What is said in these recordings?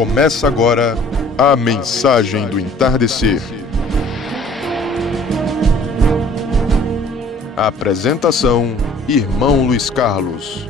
Começa agora a Mensagem do Entardecer. A apresentação, Irmão Luiz Carlos.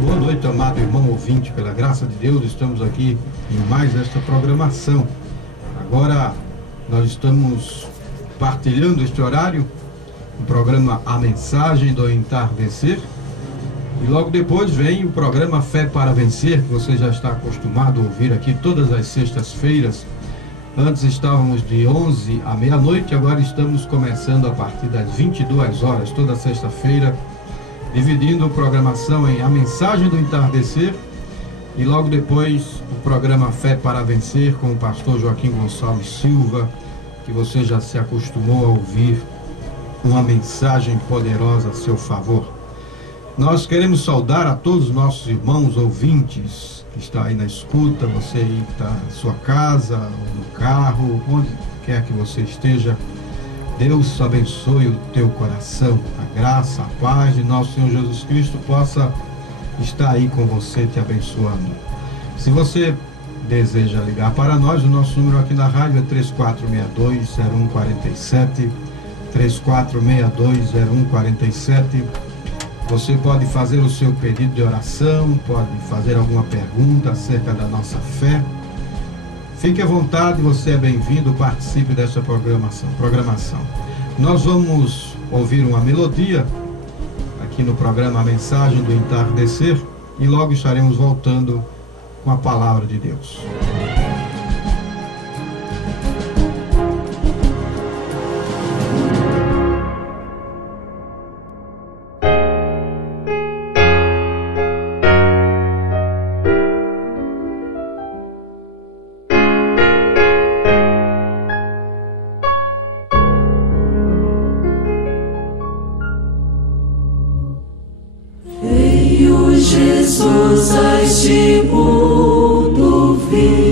Boa noite, amado irmão ouvinte, pela graça de Deus, estamos aqui em mais esta programação. Agora nós estamos partilhando este horário, o programa A Mensagem do Entardecer, e logo depois vem o programa Fé para Vencer, que você já está acostumado a ouvir aqui todas as sextas-feiras. Antes estávamos de 11 à meia-noite, agora estamos começando a partir das 22 horas, toda sexta-feira, dividindo a programação em A Mensagem do Entardecer e logo depois o programa Fé para Vencer com o pastor Joaquim Gonçalves Silva, que você já se acostumou a ouvir uma mensagem poderosa a seu favor. Nós queremos saudar a todos os nossos irmãos ouvintes que estão aí na escuta, você aí que está na sua casa, ou no carro, onde quer que você esteja. Deus abençoe o teu coração, a graça, a paz de nosso Senhor Jesus Cristo possa estar aí com você, te abençoando. Se você deseja ligar para nós, o nosso número aqui na rádio é 3462-0147, 3462-0147. Você pode fazer o seu pedido de oração, pode fazer alguma pergunta acerca da nossa fé. Fique à vontade, você é bem-vindo, participe dessa programação. Nós vamos ouvir uma melodia aqui no programa A Mensagem do Entardecer e logo estaremos voltando com a palavra de Deus. Jesus a este mundo veio.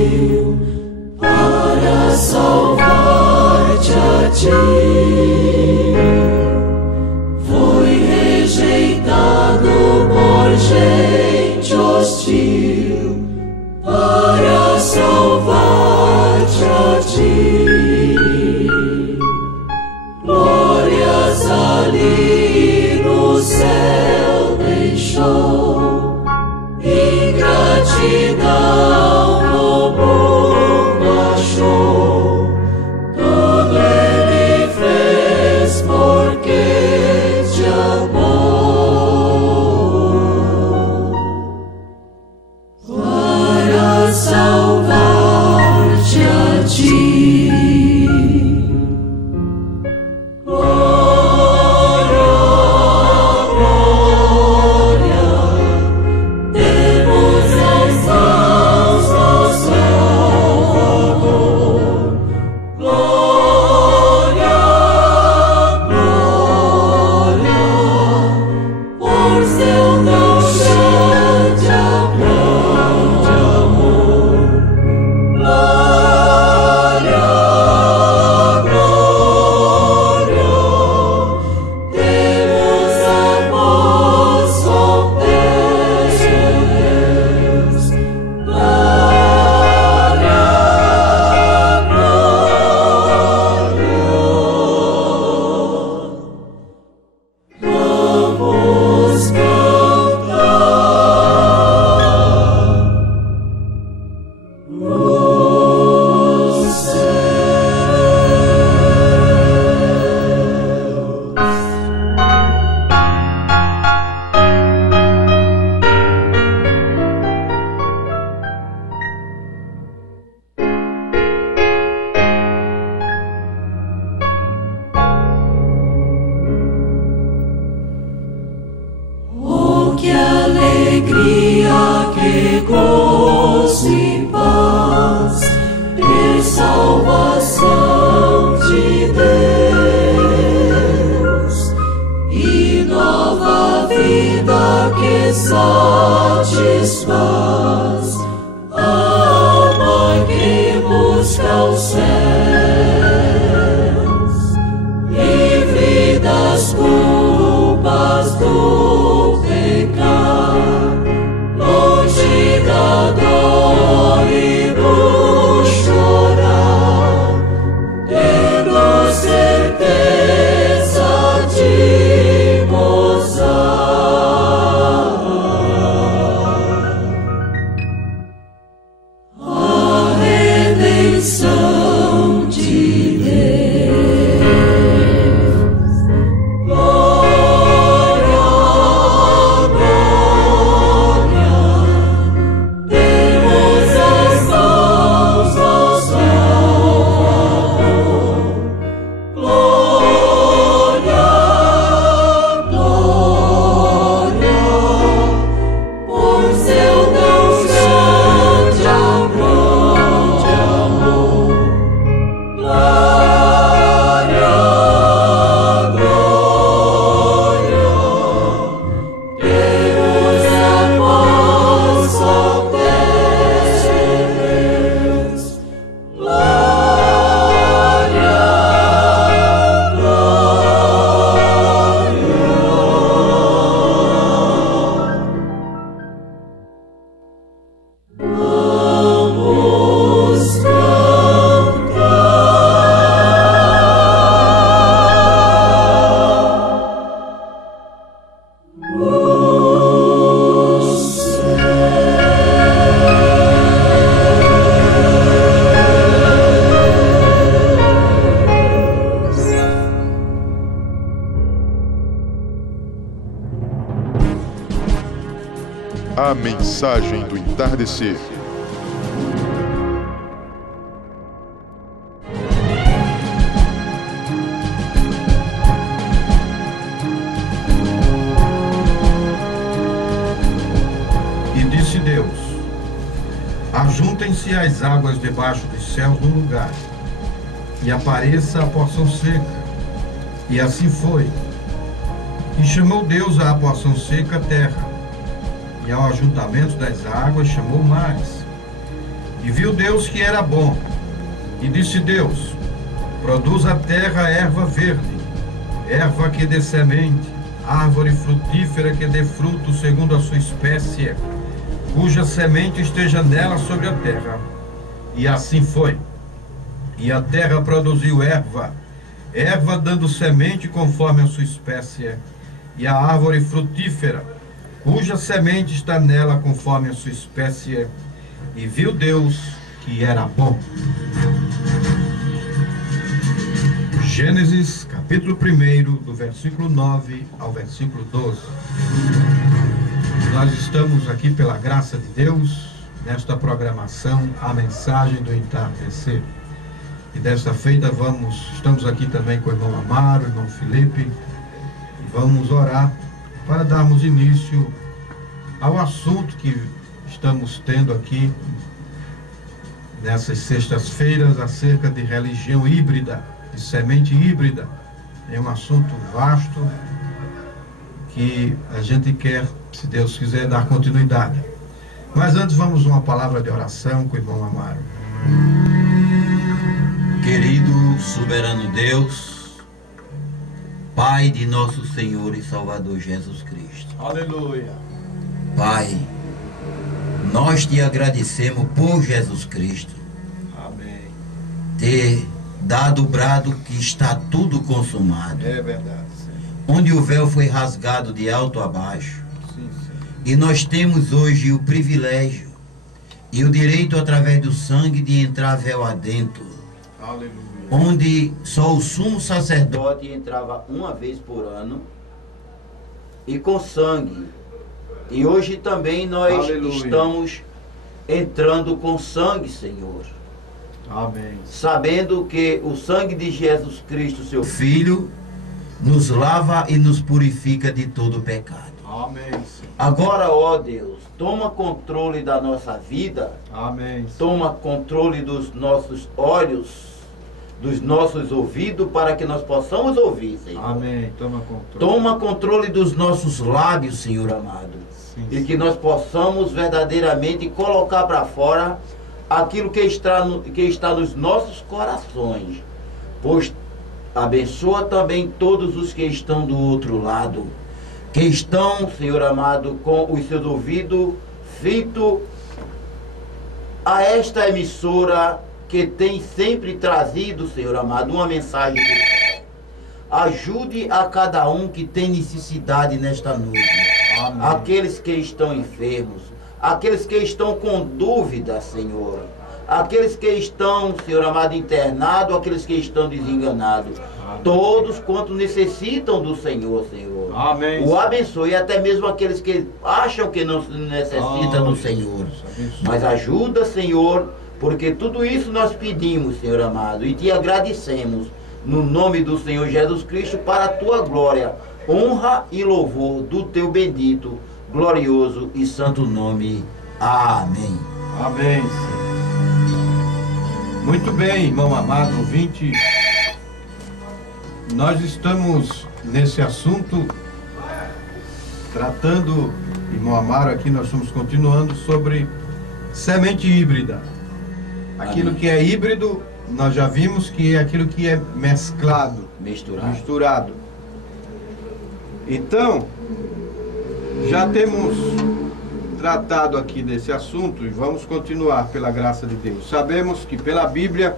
satisfaz a alma que busca os céus, livre das culpas do pecado, longe da dor e do chorar, tendo certeza de gozar a redenção de Deus. Glória, glória, temos as mãos ao Salvador. Glória, glória, por seu tão grande amor. Glória, glória, temos a paz ao Deus. Glória, vamos A mensagem do entardecer. E disse Deus: ajuntem-se as águas debaixo dos céus num lugar, e apareça a porção seca. E assim foi. E chamou Deus à porção seca a terra, e ao ajuntamento das águas chamou mares. E viu Deus que era bom. E disse Deus: produz a terra erva verde, erva que dê semente, árvore frutífera que dê fruto segundo a sua espécie, cuja semente esteja nela sobre a terra. E assim foi. E a terra produziu erva, erva dando semente conforme a sua espécie, e a árvore frutífera, cuja semente está nela conforme a sua espécie. E viu Deus que era bom. Gênesis, capítulo 1, do versículo 9 ao versículo 12. Nós estamos aqui pela graça de Deus, nesta programação, a mensagem do entardecer. E desta feita estamos aqui também com o irmão Amaro, o irmão Felipe, e vamos orar para darmos início ao assunto que estamos tendo aqui nessas sextas-feiras acerca de religião híbrida, de semente híbrida. É um assunto vasto que a gente quer, se Deus quiser, dar continuidade. Mas antes vamos uma palavra de oração com o irmão Amaro. Querido soberano Deus, Pai de nosso Senhor e Salvador Jesus Cristo. Aleluia. Pai, nós te agradecemos por Jesus Cristo. Amém. Ter dado o brado que está tudo consumado. É verdade, sim. Onde o véu foi rasgado de alto a baixo. Sim, sim. E nós temos hoje o privilégio e o direito, através do sangue, de entrar véu adentro. Aleluia. Onde só o sumo sacerdote entrava uma vez por ano e com sangue. E hoje também nós estamos entrando com sangue, Senhor. Amém. Sabendo que o sangue de Jesus Cristo, seu Filho, nos lava e nos purifica de todo pecado. Amém. Agora, ó Deus, toma controle da nossa vida. Amém. Toma controle dos nossos olhos, dos nossos ouvidos para que nós possamos ouvir, Senhor. Amém. Toma controle. Toma controle dos nossos lábios, Senhor amado. Sim, E que nós possamos verdadeiramente colocar para fora aquilo que está nos nossos corações. Pois abençoa também todos os que estão do outro lado, que estão, Senhor amado, com os seus ouvidos fitos a esta emissora que tem sempre trazido, Senhor amado, uma mensagem do céu. Ajude a cada um que tem necessidade nesta noite. Amém. Aqueles que estão enfermos, aqueles que estão com dúvida, Senhor. Aqueles que estão, Senhor amado, internados, aqueles que estão desenganados. Amém. Todos quanto necessitam do Senhor, Senhor. Amém. O abençoe, até mesmo aqueles que acham que não necessitam do Senhor. Abençoe. Mas ajuda, Senhor, porque tudo isso nós pedimos, Senhor amado, e te agradecemos no nome do Senhor Jesus Cristo para a tua glória, honra e louvor do teu bendito, glorioso e santo nome. Amém. Amém, Senhor. Muito bem, irmão amado ouvinte. Nós estamos nesse assunto tratando, irmão Amaro, aqui nós estamos continuando sobre semente híbrida. Aquilo Amém. que é híbrido, nós já vimos que é aquilo que é mesclado, misturado. Então, já temos tratado aqui desse assunto e vamos continuar pela graça de Deus. Sabemos que pela Bíblia,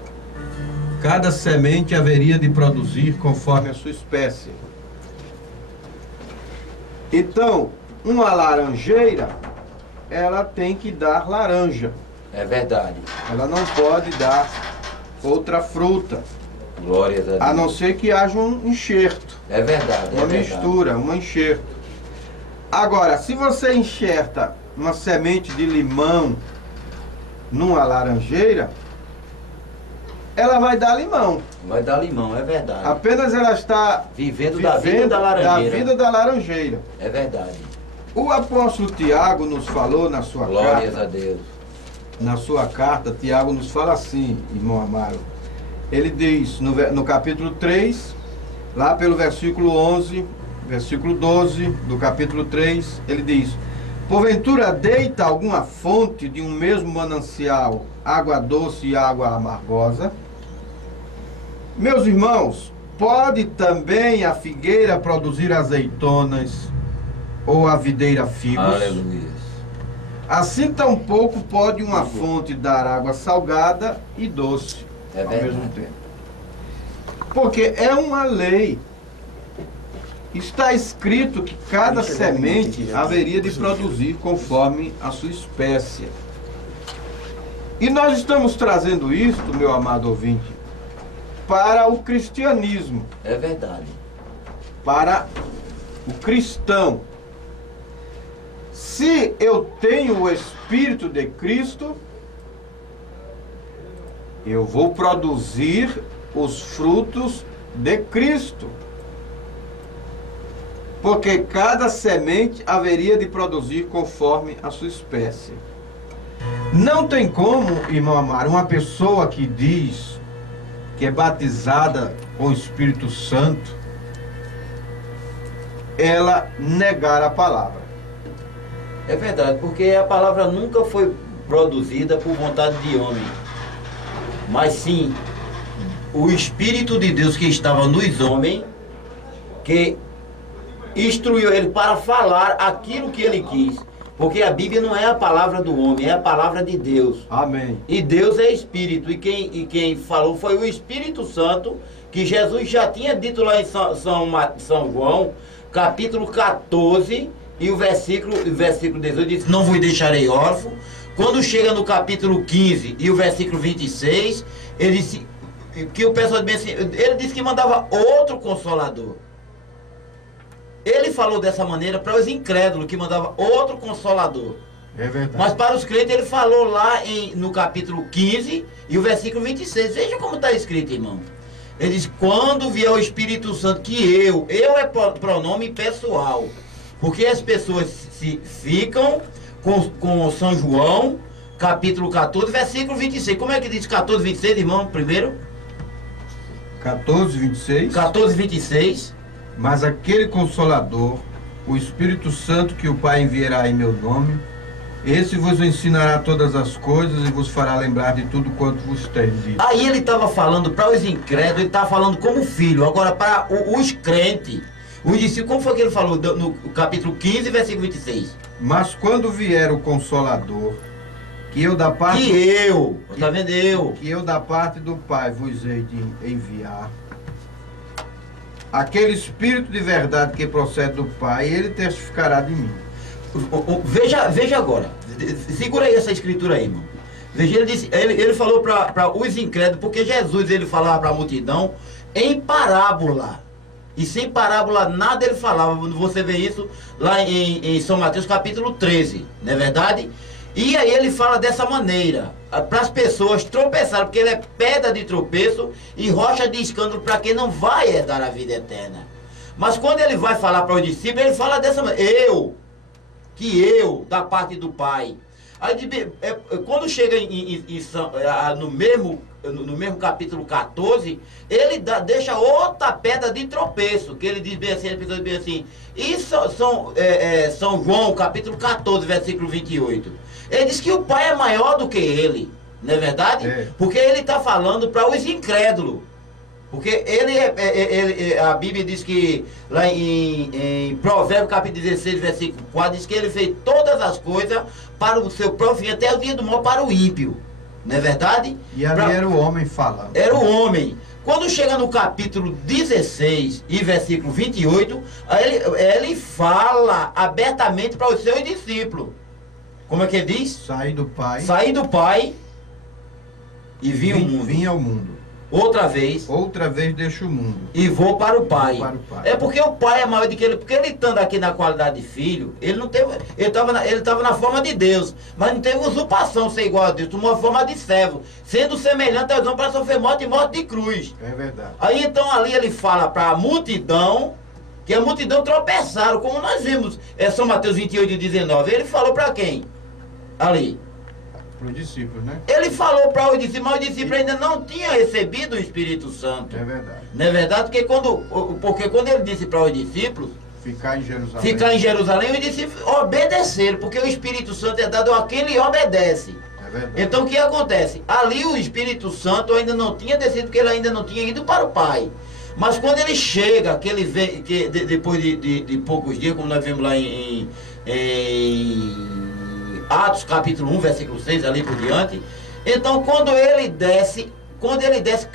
cada semente haveria de produzir conforme a sua espécie. Então, uma laranjeira, ela tem que dar laranja. É verdade. Ela não pode dar outra fruta, Glórias a Deus. a não ser que haja um enxerto, É verdade. uma mistura, um enxerto. Agora, se você enxerta uma semente de limão numa laranjeira, ela vai dar limão. Vai dar limão, é verdade. Apenas ela está Vivendo da vida da laranjeira. da vida da laranjeira. É verdade. O apóstolo Tiago nos falou na sua Glórias carta. a Deus. Na sua carta, Tiago nos fala assim, irmão Amaro. Ele diz no capítulo 3, lá pelo versículo 11, versículo 12 do capítulo 3, ele diz: porventura deita alguma fonte de um mesmo manancial água doce e água amargosa? Meus irmãos, pode também a figueira produzir azeitonas ou a videira figos? Aleluia. Assim tampouco pode uma fonte dar água salgada e doce É ao verdade. mesmo tempo. Porque é uma lei. Está escrito que cada semente haveria de produzir conforme a sua espécie. E nós estamos trazendo isto, meu amado ouvinte, para o cristianismo, É verdade. para o cristão. Se eu tenho o Espírito de Cristo, eu vou produzir os frutos de Cristo. Porque cada semente haveria de produzir conforme a sua espécie. Não tem como, irmão amado, uma pessoa que diz que é batizada com o Espírito Santo, ela negar a palavra. É verdade, porque a palavra nunca foi produzida por vontade de homem. Mas sim, o Espírito de Deus que estava nos homens, que instruiu ele para falar aquilo que ele quis. Porque a Bíblia não é a palavra do homem, é a palavra de Deus. Amém. E Deus é Espírito. E quem falou foi o Espírito Santo, que Jesus já tinha dito lá em São João, capítulo 14, e o versículo 18 diz: não vos deixarei órfão. Quando chega no capítulo 15 e o versículo 26, ele disse que o pessoal disse assim, ele disse que mandava outro consolador. Ele falou dessa maneira para os incrédulos, que mandava outro consolador. É verdade. Mas para os crentes ele falou lá no capítulo 15 e o versículo 26. Veja como está escrito, irmão. Ele diz: quando vier o Espírito Santo, que eu é pronome pessoal. Porque as pessoas se ficam com São João, capítulo 14, versículo 26. Como é que diz 14, 26, irmão, primeiro? 14, 26. 14, 26. Mas aquele Consolador, o Espírito Santo que o Pai enviará em meu nome, esse vos ensinará todas as coisas e vos fará lembrar de tudo quanto vos tenho dito. Aí ele estava falando para os incrédulos, ele estava falando como filho. Agora para os crentes, os discípulos, como foi que ele falou no capítulo 15, versículo 26? Mas quando vier o Consolador, que eu da parte... Tá vendo eu? Que eu da parte do Pai vos hei de enviar, aquele Espírito de verdade que procede do Pai, ele testificará de mim. Veja agora, segura aí essa escritura aí, irmão. Veja, ele falou para os incrédulos, porque Jesus ele falava para a multidão em parábola. E sem parábola nada ele falava. Você vê isso lá em São Mateus capítulo 13, não é verdade? E aí ele fala dessa maneira, para as pessoas tropeçarem, porque ele é pedra de tropeço e rocha de escândalo para quem não vai herdar a vida eterna. Mas quando ele vai falar para os discípulos, ele fala dessa maneira, eu, da parte do Pai. Aí, quando chega no mesmo capítulo 14, ele deixa outra pedra de tropeço, que ele diz bem assim, e São João, capítulo 14, versículo 28. Ele diz que o Pai é maior do que ele, não é verdade? É. Porque ele está falando para os incrédulos. Porque a Bíblia diz que, lá em Provérbios capítulo 16, versículo 4, diz que ele fez todas as coisas para o seu próprio fim, até o dia do mal para o ímpio. Não é verdade? E ali era o homem falando. Era o homem. Quando chega no capítulo 16 e versículo 28, ele fala abertamente para os seus discípulos. Como é que ele diz? Saí do Pai. Saí do Pai e vim ao mundo. Outra vez deixo o mundo. e vou para o Pai. Vou para o Pai. É porque o Pai é maior do que ele. Porque ele estando aqui na qualidade de filho, ele não teve. Ele estava na forma de Deus, mas não teve usurpação ser igual a Deus, tomou a forma de servo, sendo semelhante aos homens para sofrer morte e morte de cruz. É verdade. Aí então ali ele fala para a multidão, que a multidão tropeçaram, como nós vimos, São Mateus 28 e 19. Ele falou para quem? Ali. Para os discípulos, né? Ele falou para os discípulos, mas os discípulos ainda não tinham recebido o Espírito Santo. É verdade. Não é verdade? Porque quando ele disse para os discípulos Ficar em Jerusalém. ficar em Jerusalém, os discípulos obedeceram, porque o Espírito Santo é dado a quem lhe obedece. É verdade. Então o que acontece? Ali o Espírito Santo ainda não tinha descido, porque ele ainda não tinha ido para o Pai. Mas quando ele chega, que ele vem, depois de poucos dias, como nós vemos lá em Atos capítulo 1, versículo 6, ali por diante. Então quando ele desce,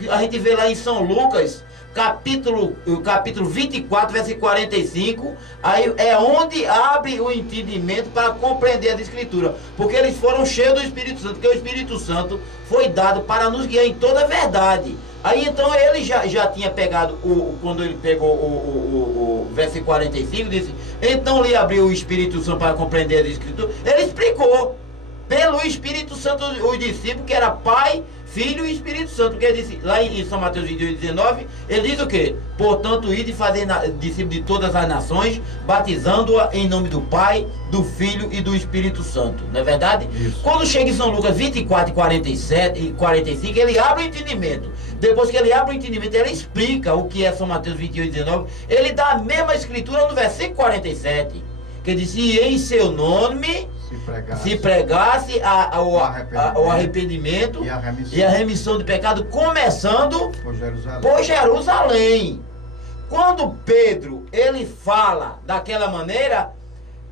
a gente vê lá em São Lucas, capítulo 24, versículo 45, aí é onde abre o entendimento para compreender as Escrituras. Porque eles foram cheios do Espírito Santo, porque o Espírito Santo foi dado para nos guiar em toda a verdade. Aí então ele já tinha pegado, quando ele pegou o versículo 45, disse, então lhe abriu o Espírito Santo para compreender as Escrituras. Ele explicou pelo Espírito Santo os discípulos, que era Pai, Filho e Espírito Santo. Porque ele disse, lá em São Mateus 28, 19, ele diz o quê? Portanto, ide e fazer discípulos de todas as nações, batizando-a em nome do Pai, do Filho e do Espírito Santo. Não é verdade? Isso. Quando chega em São Lucas 24 e 45, ele abre o entendimento. Depois que ele abre o entendimento, ele explica o que é São Mateus 28, 19. Ele dá a mesma escritura no versículo 47, que diz, e em seu nome se pregasse o arrependimento e a remissão de pecado, começando por Jerusalém. Quando Pedro ele fala daquela maneira,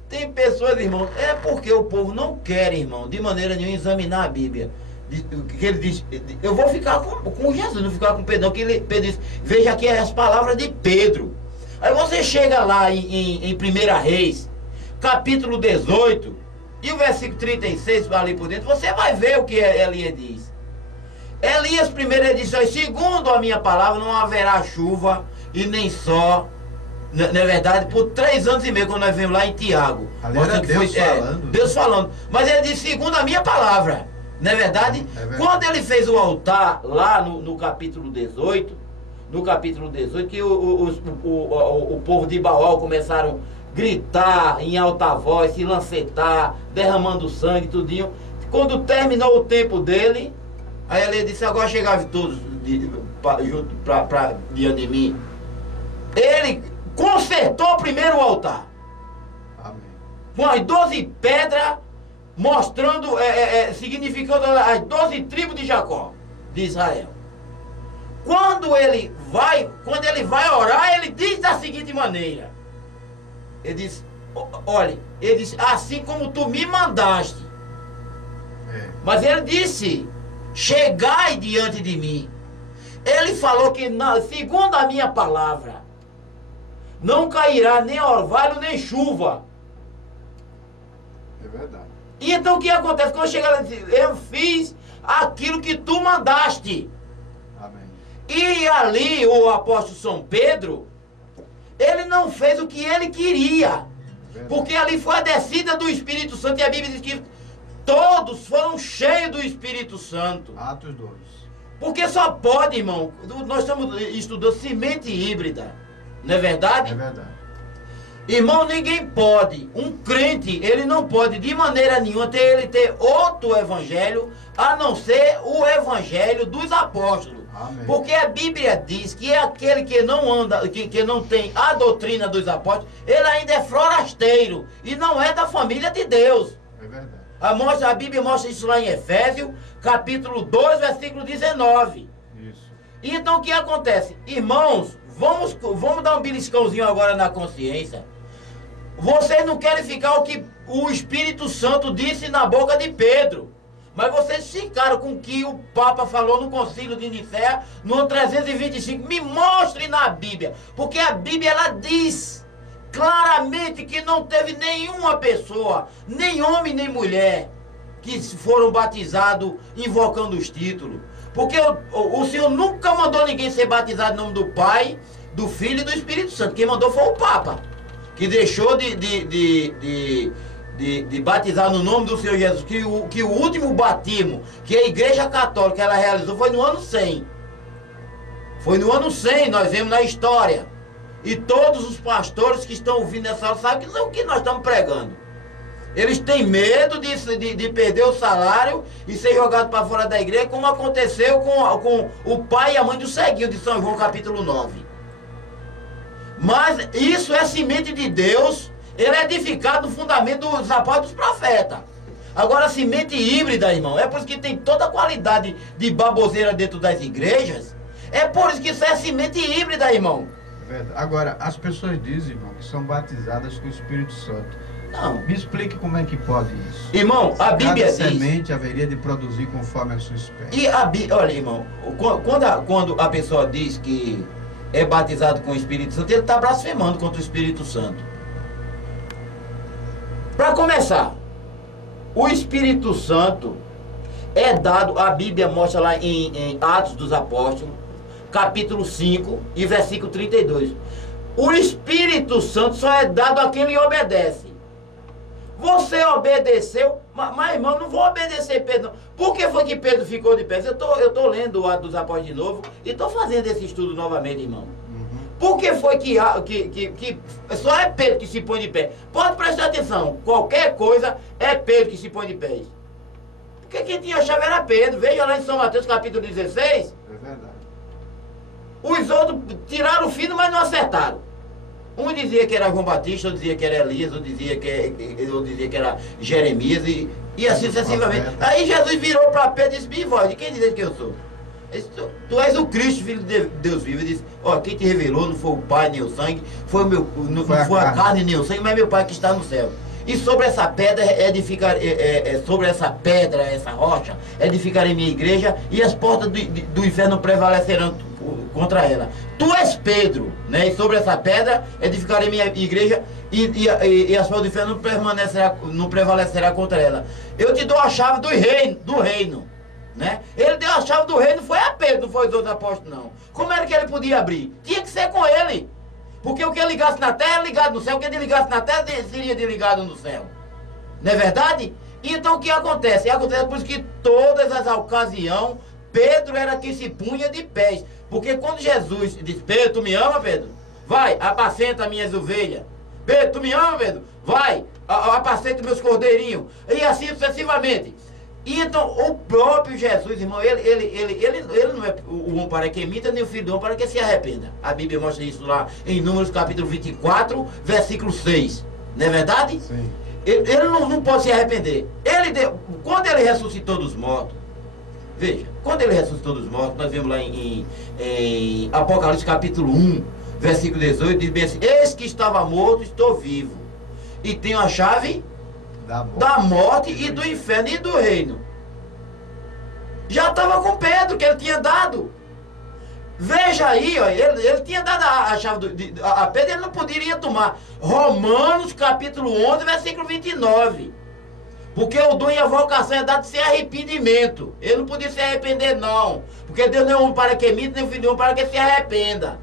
tem pessoas, irmão, é porque o povo não quer, irmão, de maneira nenhuma examinar a Bíblia. Que ele diz, eu vou ficar com Jesus, não ficar com Pedro, não. Que Pedro diz, veja aqui as palavras de Pedro. Aí você chega lá em 1 Reis, capítulo 18, e o versículo 36 ali por dentro, você vai ver o que Elias diz. Elias primeiro ele disse, segundo a minha palavra, não haverá chuva e nem só, não é verdade, por 3 anos e meio, quando nós vemos lá em Tiago. Era Deus falando. Deus falando. Mas ele disse, segundo a minha palavra, não é verdade? É verdade. Quando ele fez o altar lá no capítulo 18, que o povo de Baal começaram a gritar em alta voz, se lancetar, derramando sangue, tudinho. Quando terminou o tempo dele, aí ele disse, agora chegaram todos, diante de mim. Ele consertou primeiro o altar. Amém. Com as 12 pedras, mostrando, significando as 12 tribos de Jacó, de Israel. Quando ele vai orar, ele diz da seguinte maneira. Ele diz, olha, ele diz, assim como tu me mandaste. Mas ele disse, chegai diante de mim. Ele falou que, segundo a minha palavra, não cairá nem orvalho nem chuva. É verdade. E então o que acontece? Quando chega lá, ele diz, eu fiz aquilo que tu mandaste. Amém. E ali o apóstolo São Pedro, ele não fez o que ele queria. Porque ali foi a descida do Espírito Santo, e a Bíblia diz que todos foram cheios do Espírito Santo. Atos 2. Porque só pode, irmão, nós estamos estudando semente híbrida, não é verdade? É verdade. Irmão, ninguém pode, um crente, ele não pode de maneira nenhuma ter outro evangelho, a não ser o evangelho dos apóstolos. Amém. Porque a Bíblia diz que é aquele que não anda, que não tem a doutrina dos apóstolos, ele ainda é forasteiro e não é da família de Deus. É verdade. A Bíblia mostra isso lá em Efésios, capítulo 2, versículo 19. Isso. Então o que acontece? Irmãos, vamos dar um beliscãozinho agora na consciência. Vocês não querem ficar o que o Espírito Santo disse na boca de Pedro. Mas vocês ficaram com o que o Papa falou no Concílio de Nicéia, no ano 325. Me mostre na Bíblia. Porque a Bíblia, ela diz claramente que não teve nenhuma pessoa, nem homem nem mulher, que foram batizados invocando os títulos. Porque o Senhor nunca mandou ninguém ser batizado em nome do Pai, do Filho e do Espírito Santo. Quem mandou foi o Papa, que deixou de batizar no nome do Senhor Jesus, que o último batismo que a Igreja Católica ela realizou foi no ano 100. Foi no ano 100, nós vemos na história. E todos os pastores que estão ouvindo essa aula sabem que não é o que nós estamos pregando. Eles têm medo de perder o salário e ser jogado para fora da igreja, como aconteceu com o pai e a mãe do ceguinho de São João capítulo 9. Mas isso é semente de Deus. Ele é edificado no fundamento dos apóstolos dos profetas. Agora, semente híbrida, irmão, é por isso que tem toda a qualidade de baboseira dentro das igrejas. É por isso que isso é semente híbrida, irmão. É verdade. Agora, as pessoas dizem, irmão, que são batizadas com o Espírito Santo. Não. Me explique como é que pode isso. Irmão, a Bíblia diz... Cada semente haveria de produzir conforme a sua espécie. E olha, irmão, quando a pessoa diz que é batizado com o Espírito Santo, ele está blasfemando contra o Espírito Santo. Para começar, o Espírito Santo é dado, a Bíblia mostra lá em Atos dos Apóstolos, capítulo 5 e versículo 32. O Espírito Santo só é dado a quem lhe obedece. Você obedeceu, mas irmão, não vou obedecer Pedro, não. Por que foi que Pedro ficou de pé? Eu tô lendo o Atos dos Apóstolos de novo e estou fazendo esse estudo novamente, irmão. Por que foi que só é Pedro que se põe de pé? Pode prestar atenção, qualquer coisa é Pedro que se põe de pé. Porque quem tinha a chave era Pedro. Veja lá em São Mateus capítulo 16. É verdade. Os outros tiraram o fino, mas não acertaram. Um dizia que era João Batista, outro dizia que era Elias, outro dizia que era Jeremias e assim sucessivamente. Aí Jesus virou para Pedro e disse, me voz, de quem diz que eu sou? Tu és o Cristo, filho de Deus vivo. Ele disse, ó, quem te revelou não foi o Pai nem o sangue, não foi a carne nem o sangue, mas meu Pai que está no céu. E sobre essa pedra sobre essa pedra, essa rocha, edificarei minha igreja e as portas do inferno prevalecerão contra ela. Tu és Pedro, né? E sobre essa pedra edificarei minha igreja e as portas do inferno não prevalecerá contra ela. Eu te dou a chave do reino. Né? Ele deu a chave do reino, foi a Pedro, não foi os outros apóstolos, não. Como era que ele podia abrir? Tinha que ser com ele. Porque o que ele ligasse na terra, ligado no céu. O que ele ligasse na terra, seria ligado no céu. Não é verdade? Então o que acontece? Acontece por isso que todas as ocasiões, Pedro era quem se punha de pés. Porque quando Jesus disse, Pedro, tu me ama, Pedro? Vai, apacenta minhas ovelhas. Pedro, tu me ama, Pedro? Vai, apacenta meus cordeirinhos. E assim sucessivamente. E então, o próprio Jesus, irmão, ele não é o homem para que imita, nem o filho do homem para que se arrependa. A Bíblia mostra isso lá em Números capítulo 24, versículo 6. Não é verdade? Sim. Ele não pode se arrepender. Quando ele ressuscitou dos mortos, veja, quando ele ressuscitou dos mortos, nós vemos lá em Apocalipse capítulo 1, versículo 18, diz bem assim: eis que estava morto, estou vivo, e tenho a chave da morte e do inferno e do reino. Já estava com Pedro, que ele tinha dado. Veja aí, ó, ele tinha dado a chave a Pedro, ele não poderia tomar. Romanos capítulo 11, versículo 29. Porque o dom e a vocação é dado sem arrependimento. Ele não podia se arrepender, não. Porque Deus não é um para que minta, nem o filho de um para que se arrependa.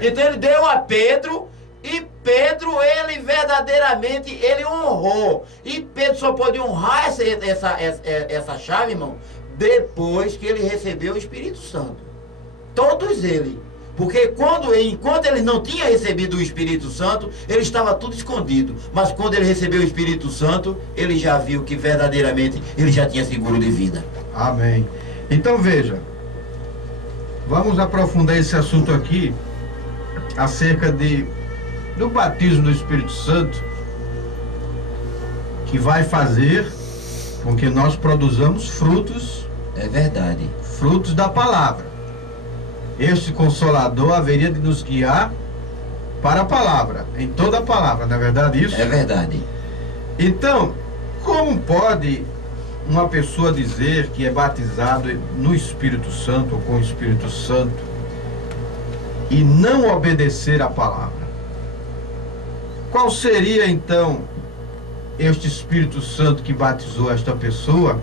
Então ele deu a Pedro. E Pedro, ele verdadeiramente, ele honrou. E Pedro só pode honrar essa chave, irmão, depois que ele recebeu o Espírito Santo. Todos eles. Porque enquanto ele não tinha recebido o Espírito Santo, ele estava tudo escondido. Mas quando ele recebeu o Espírito Santo, ele já viu que verdadeiramente ele já tinha seguro de vida. Amém. Então veja, vamos aprofundar esse assunto aqui, acerca do batismo do Espírito Santo, que vai fazer com que nós produzamos frutos. É verdade. Frutos da palavra. Este Consolador haveria de nos guiar para a palavra, em toda a palavra, não é verdade isso? É verdade. Então, como pode uma pessoa dizer que é batizado no Espírito Santo ou com o Espírito Santo e não obedecer à palavra? Qual seria então este Espírito Santo que batizou esta pessoa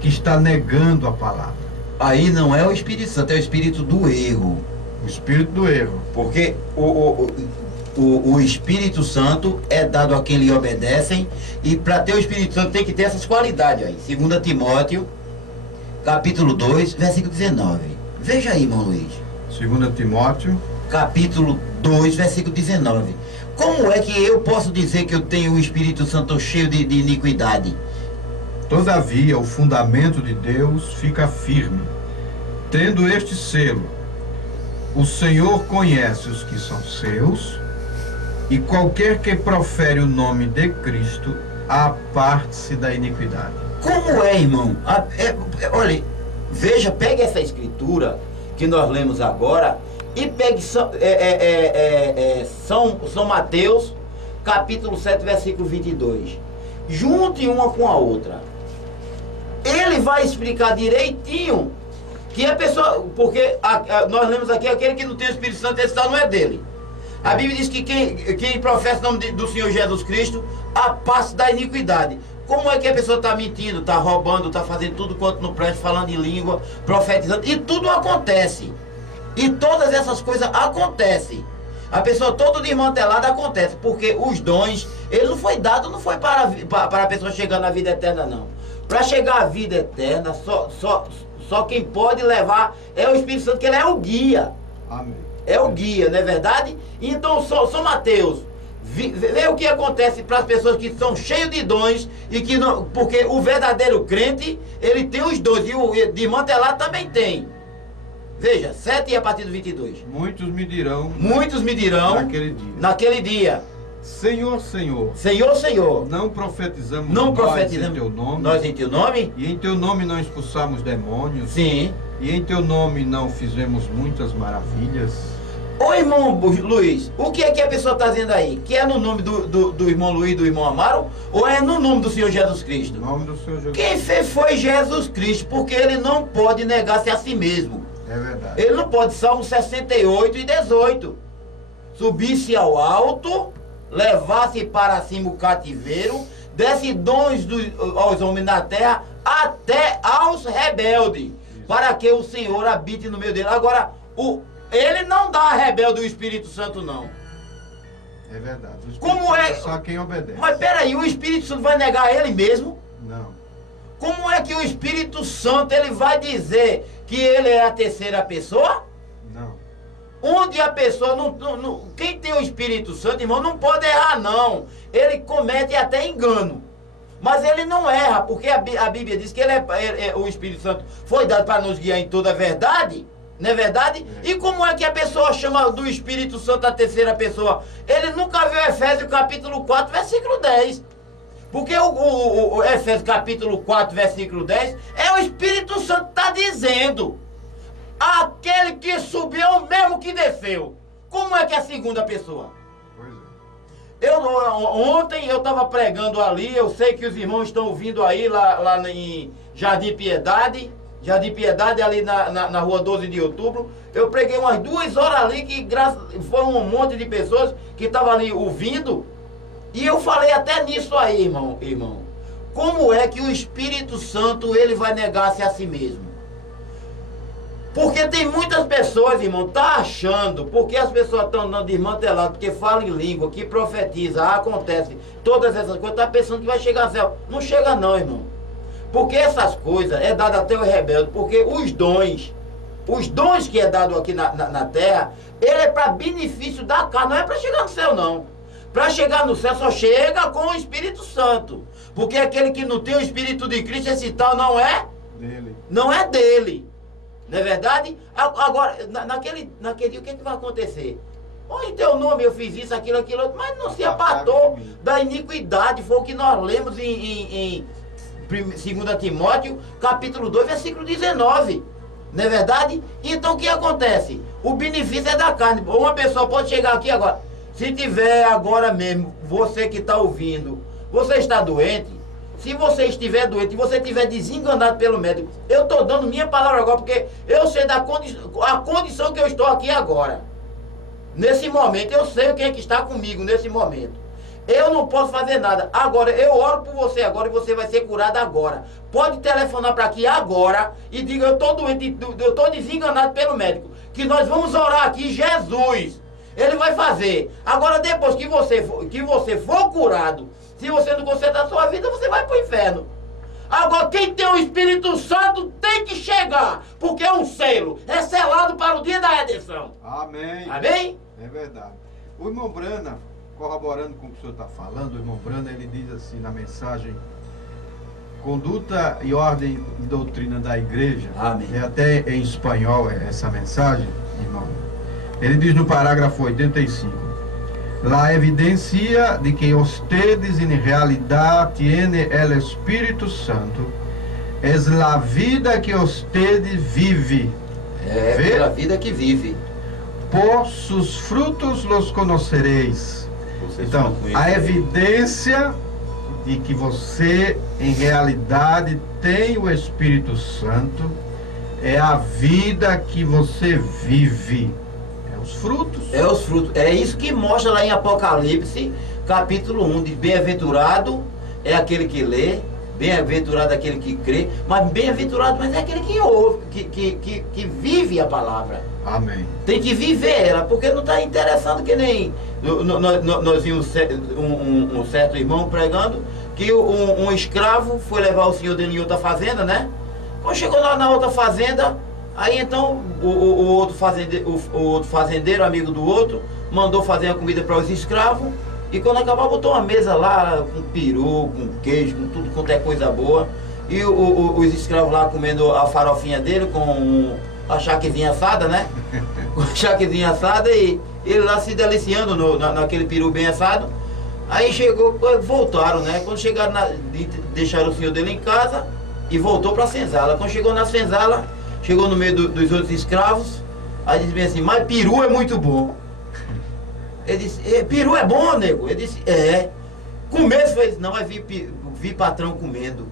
que está negando a palavra? Aí não é o Espírito Santo, é o espírito do erro. O espírito do erro. Porque o Espírito Santo é dado a quem lhe obedecem, e para ter o Espírito Santo tem que ter essas qualidades aí. 2 Timóteo, capítulo 2, versículo 19. Veja aí, irmão Luiz. 2 Timóteo, capítulo 2, versículo 19. Como é que eu posso dizer que eu tenho o Espírito Santo cheio de iniquidade? Todavia, o fundamento de Deus fica firme, tendo este selo: o Senhor conhece os que são seus, e qualquer que profere o nome de Cristo, aparte-se da iniquidade. Como é, irmão? Olha, veja, pegue essa escritura que nós lemos agora e pegue São Mateus, capítulo 7, versículo 22. Junte uma com a outra. Ele vai explicar direitinho que a pessoa, porque nós lemos aqui, aquele que não tem o Espírito Santo, esse tal não é dele. A Bíblia diz que quem professa o nome do Senhor Jesus Cristo, aparte da iniquidade. Como é que a pessoa está mentindo, está roubando, está fazendo tudo quanto não presta, falando em língua, profetizando, e tudo acontece. E todas essas coisas acontecem. A pessoa toda desmantelada acontece, porque os dons, ele não foi dado, não foi para a pessoa chegar na vida eterna, não. Para chegar à vida eterna, só quem pode levar é o Espírito Santo, que ele é o guia. Amém. É o guia, não é verdade? Então, São Mateus, vê o que acontece para as pessoas que são cheias de dons e que não. Porque o verdadeiro crente, ele tem os dons, e o desmantelado também tem. Veja, 7 e a partir do 22. Muitos me dirão naquele dia. Senhor, Senhor. Senhor, Senhor. Não profetizamos em teu nome. Nós em teu nome? E em teu nome não expulsamos demônios. Sim. E em teu nome não fizemos muitas maravilhas. Ô irmão Luiz, o que é que a pessoa está dizendo aí? Que é no nome do irmão Luiz, do irmão Amaro? Ou é no nome do Senhor Jesus Cristo? No nome do Senhor Jesus. Quem fez foi Jesus Cristo, porque ele não pode negar-se a si mesmo. É verdade. Ele não pode, Salmo 68 e 18. Subisse ao alto, levasse para cima o cativeiro, desse dons aos homens da terra, até aos rebeldes. Isso. Para que o Senhor habite no meio dele. Agora, ele não dá a rebelde o Espírito Santo, não. É verdade. O Espírito Como Santo é? Só quem obedece. Mas peraí, o Espírito Santo vai negar ele mesmo? Não. Como é que o Espírito Santo ele vai dizer que ele é a terceira pessoa? Não. Onde a pessoa quem tem o Espírito Santo, irmão, não pode errar, não. Ele comete até engano. Mas ele não erra, porque a Bíblia diz que o Espírito Santo foi dado para nos guiar em toda a verdade. Não é verdade? E como é que a pessoa chama do Espírito Santo a terceira pessoa? Ele nunca viu Efésios capítulo 4, versículo 10. Porque o Efésios capítulo 4, versículo 10, é o Espírito Santo que está dizendo. Aquele que subiu é o mesmo que desceu. Como é que é a segunda pessoa? Ontem eu estava pregando ali, eu sei que os irmãos estão ouvindo aí lá em Jardim Piedade, ali na rua 12 de outubro. Eu preguei umas 2 horas ali, que foram um monte de pessoas que estavam ali ouvindo. E eu falei até nisso aí, irmão. Como é que o Espírito Santo ele vai negar-se a si mesmo? Porque tem muitas pessoas, irmão, tá achando, porque as pessoas estão andando desmanteladas, porque falam em língua, que profetiza, acontece, todas essas coisas, tá pensando que vai chegar ao céu. Não chega não, irmão. Porque essas coisas é dado até o rebelde, porque os dons que é dado aqui na terra, ele é para benefício da carne, não é para chegar no céu não. Para chegar no céu só chega com o Espírito Santo. Porque aquele que não tem o Espírito de Cristo, esse tal não é dele. Não é dele. Não é verdade? Agora, naquele dia, o que vai acontecer? Em teu nome eu fiz isso, aquilo, mas não se apartou da iniquidade. Foi o que nós lemos em 2 Timóteo, capítulo 2, versículo 19. Não é verdade? Então o que acontece? O benefício é da carne. Uma pessoa pode chegar aqui agora. Se tiver agora mesmo, você que está ouvindo, você está doente. Se você estiver doente e você estiver desenganado pelo médico, eu estou dando minha palavra agora, porque eu sei a condição que eu estou aqui agora. Nesse momento, eu sei quem é que está comigo nesse momento. Eu não posso fazer nada. Agora, eu oro por você agora e você vai ser curado agora. Pode telefonar para aqui agora e diga, eu estou doente, eu estou desenganado pelo médico. Que nós vamos orar aqui, Jesus. Ele vai fazer. Agora, depois que você for curado, se você não consertar a sua vida, você vai para o inferno. Agora, quem tem o Espírito Santo tem que chegar, porque é um selo, é selado para o dia da redenção. Amém. Amém? É verdade. O irmão Brana, corroborando com o que o senhor está falando, o irmão Brana, ele diz assim na mensagem: conduta e ordem e doutrina da igreja. Amém. É até em espanhol essa mensagem, irmão. Ele diz no parágrafo 85: la evidencia de que ustedes en realidad tienen el Espíritu Santo es la vida que ustedes viven. É pela vida que vive. Por sus frutos los conoceréis. Então, a evidência de que você em realidade tem o Espírito Santo é a vida que você vive. Os frutos. É os frutos. É isso que mostra lá em Apocalipse, capítulo 1, de bem-aventurado é aquele que lê, bem-aventurado é aquele que crê, mas bem-aventurado é aquele que ouve, que vive a palavra. Amém. Tem que viver ela, porque não está interessando que nem nós vimos um certo irmão pregando que um escravo foi levar o senhor dele em outra fazenda, né? Quando chegou lá na outra fazenda, aí então o outro fazendeiro, amigo do outro, mandou fazer a comida para os escravos. E quando acabou, botou uma mesa lá com peru, com queijo, com tudo quanto é coisa boa. E os escravos lá comendo a farofinha dele com a charquezinha assada, né? Com a charquezinha assada e ele lá se deliciando naquele peru bem assado. Aí chegou, voltaram, né? Quando chegaram, deixaram o senhor dele em casa e voltou para a senzala. Quando chegou na senzala, chegou no meio dos outros escravos, aí disse bem assim: mas peru é muito bom. Ele disse: peru é bom, nego? Ele disse: é. Comer, fez, não é vi patrão comendo.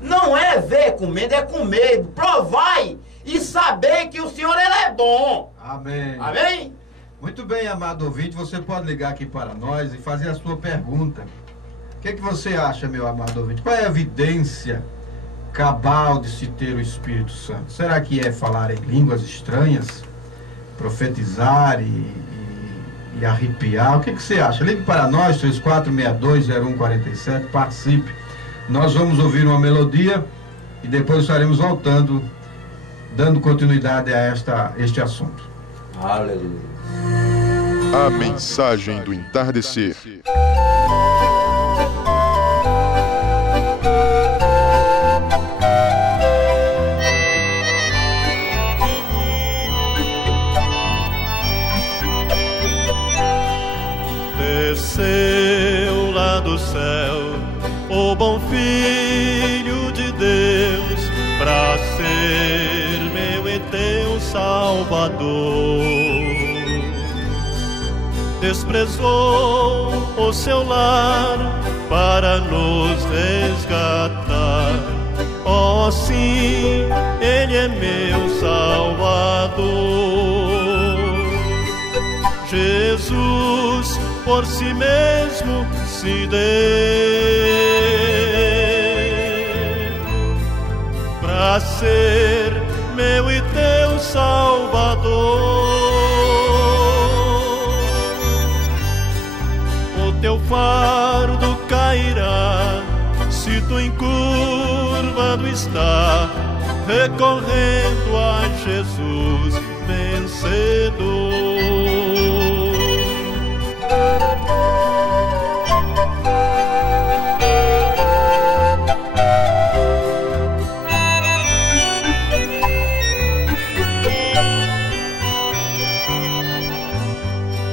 Não é ver comendo, é comer. Provai e saber que o Senhor ele é bom. Amém. Amém? Muito bem, amado ouvinte, você pode ligar aqui para nós e fazer a sua pergunta. O que você acha, meu amado ouvinte? Qual é a evidência cabal de se ter o Espírito Santo? Será que é falar em línguas estranhas, profetizar e arrepiar? O que você acha? Ligue para nós, 3462-0147, participe. Nós vamos ouvir uma melodia e depois estaremos voltando, dando continuidade a este assunto. Aleluia. A mensagem do entardecer. lá do céu, o bom Filho de Deus, para ser meu e teu Salvador. Desprezou o seu lar para nos resgatar. Oh, sim, Ele é meu Salvador. Jesus por si mesmo se deu para ser meu e teu Salvador. O teu fardo cairá se tu encurvado está, recorrendo a Jesus vencedor.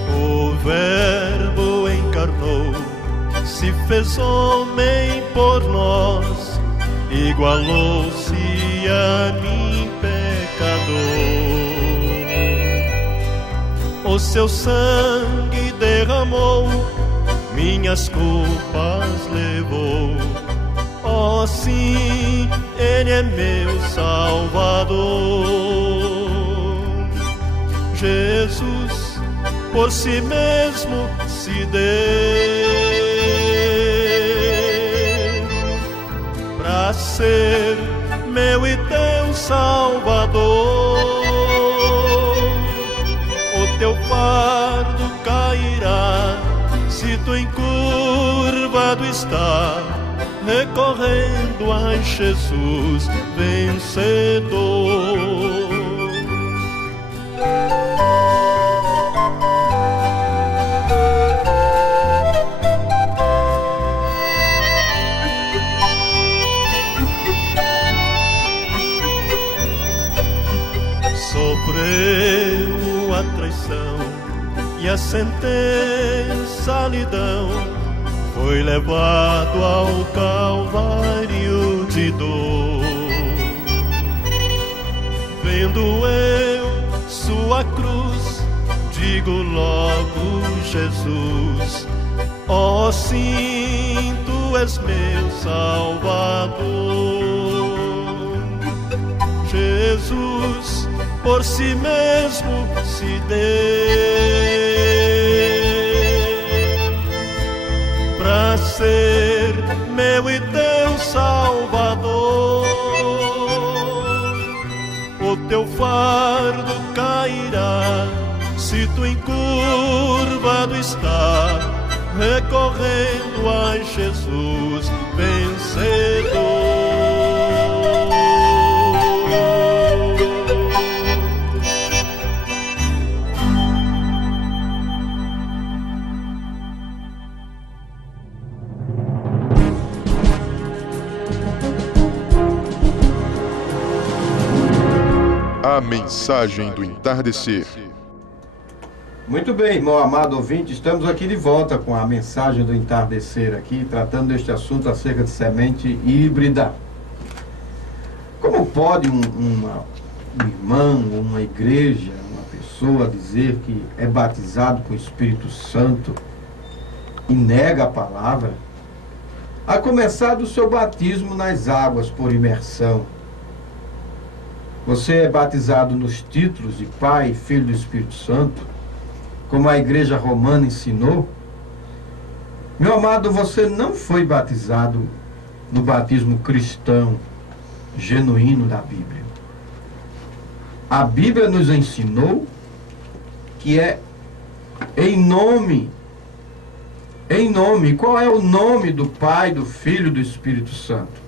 O Verbo encarnou, se fez homem por nós, igualou-se a mim, pecador. O seu sangue derramou, minhas culpas levou. Oh, sim, Ele é meu Salvador. Jesus por si mesmo se deu para ser meu e teu Salvador. O teu fardo cairá se tu encurvado está, recorrendo a Jesus vencedor. Sofreu a traição e a sentença lhe dão, foi levado ao Calvário de dor. Vendo eu sua cruz, digo logo Jesus, oh, sim, tu és meu Salvador. Jesus por si mesmo se deu para ser meu e teu Salvador. O teu fardo cairá se tu encurvado está, recorrendo a Jesus vencedor. A mensagem do entardecer. Muito bem, meu amado ouvinte, estamos aqui de volta com a mensagem do entardecer aqui, tratando deste assunto acerca de semente híbrida. Como pode um irmão, uma igreja, uma pessoa dizer que é batizado com o Espírito Santo e nega a palavra? A começar do seu batismo nas águas por imersão. Você é batizado nos títulos de Pai, Filho do Espírito Santo, como a igreja romana ensinou? Meu amado, você não foi batizado no batismo cristão, genuíno da Bíblia. A Bíblia nos ensinou que é em nome. Qual é o nome do Pai, do Filho e do Espírito Santo?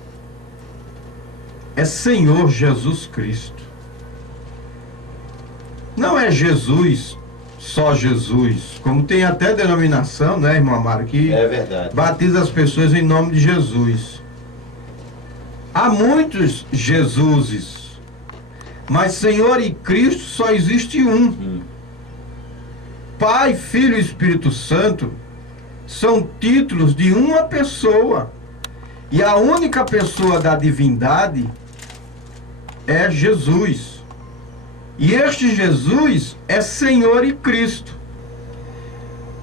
É Senhor Jesus Cristo. Não é Jesus, só Jesus, como tem até denominação, né, irmão Amaro, que é verdade, batiza as pessoas em nome de Jesus. Há muitos Jesuses, mas Senhor e Cristo só existe um. Pai, Filho e Espírito Santo são títulos de uma pessoa. E a única pessoa da divindade é Jesus. E este Jesus é Senhor e Cristo.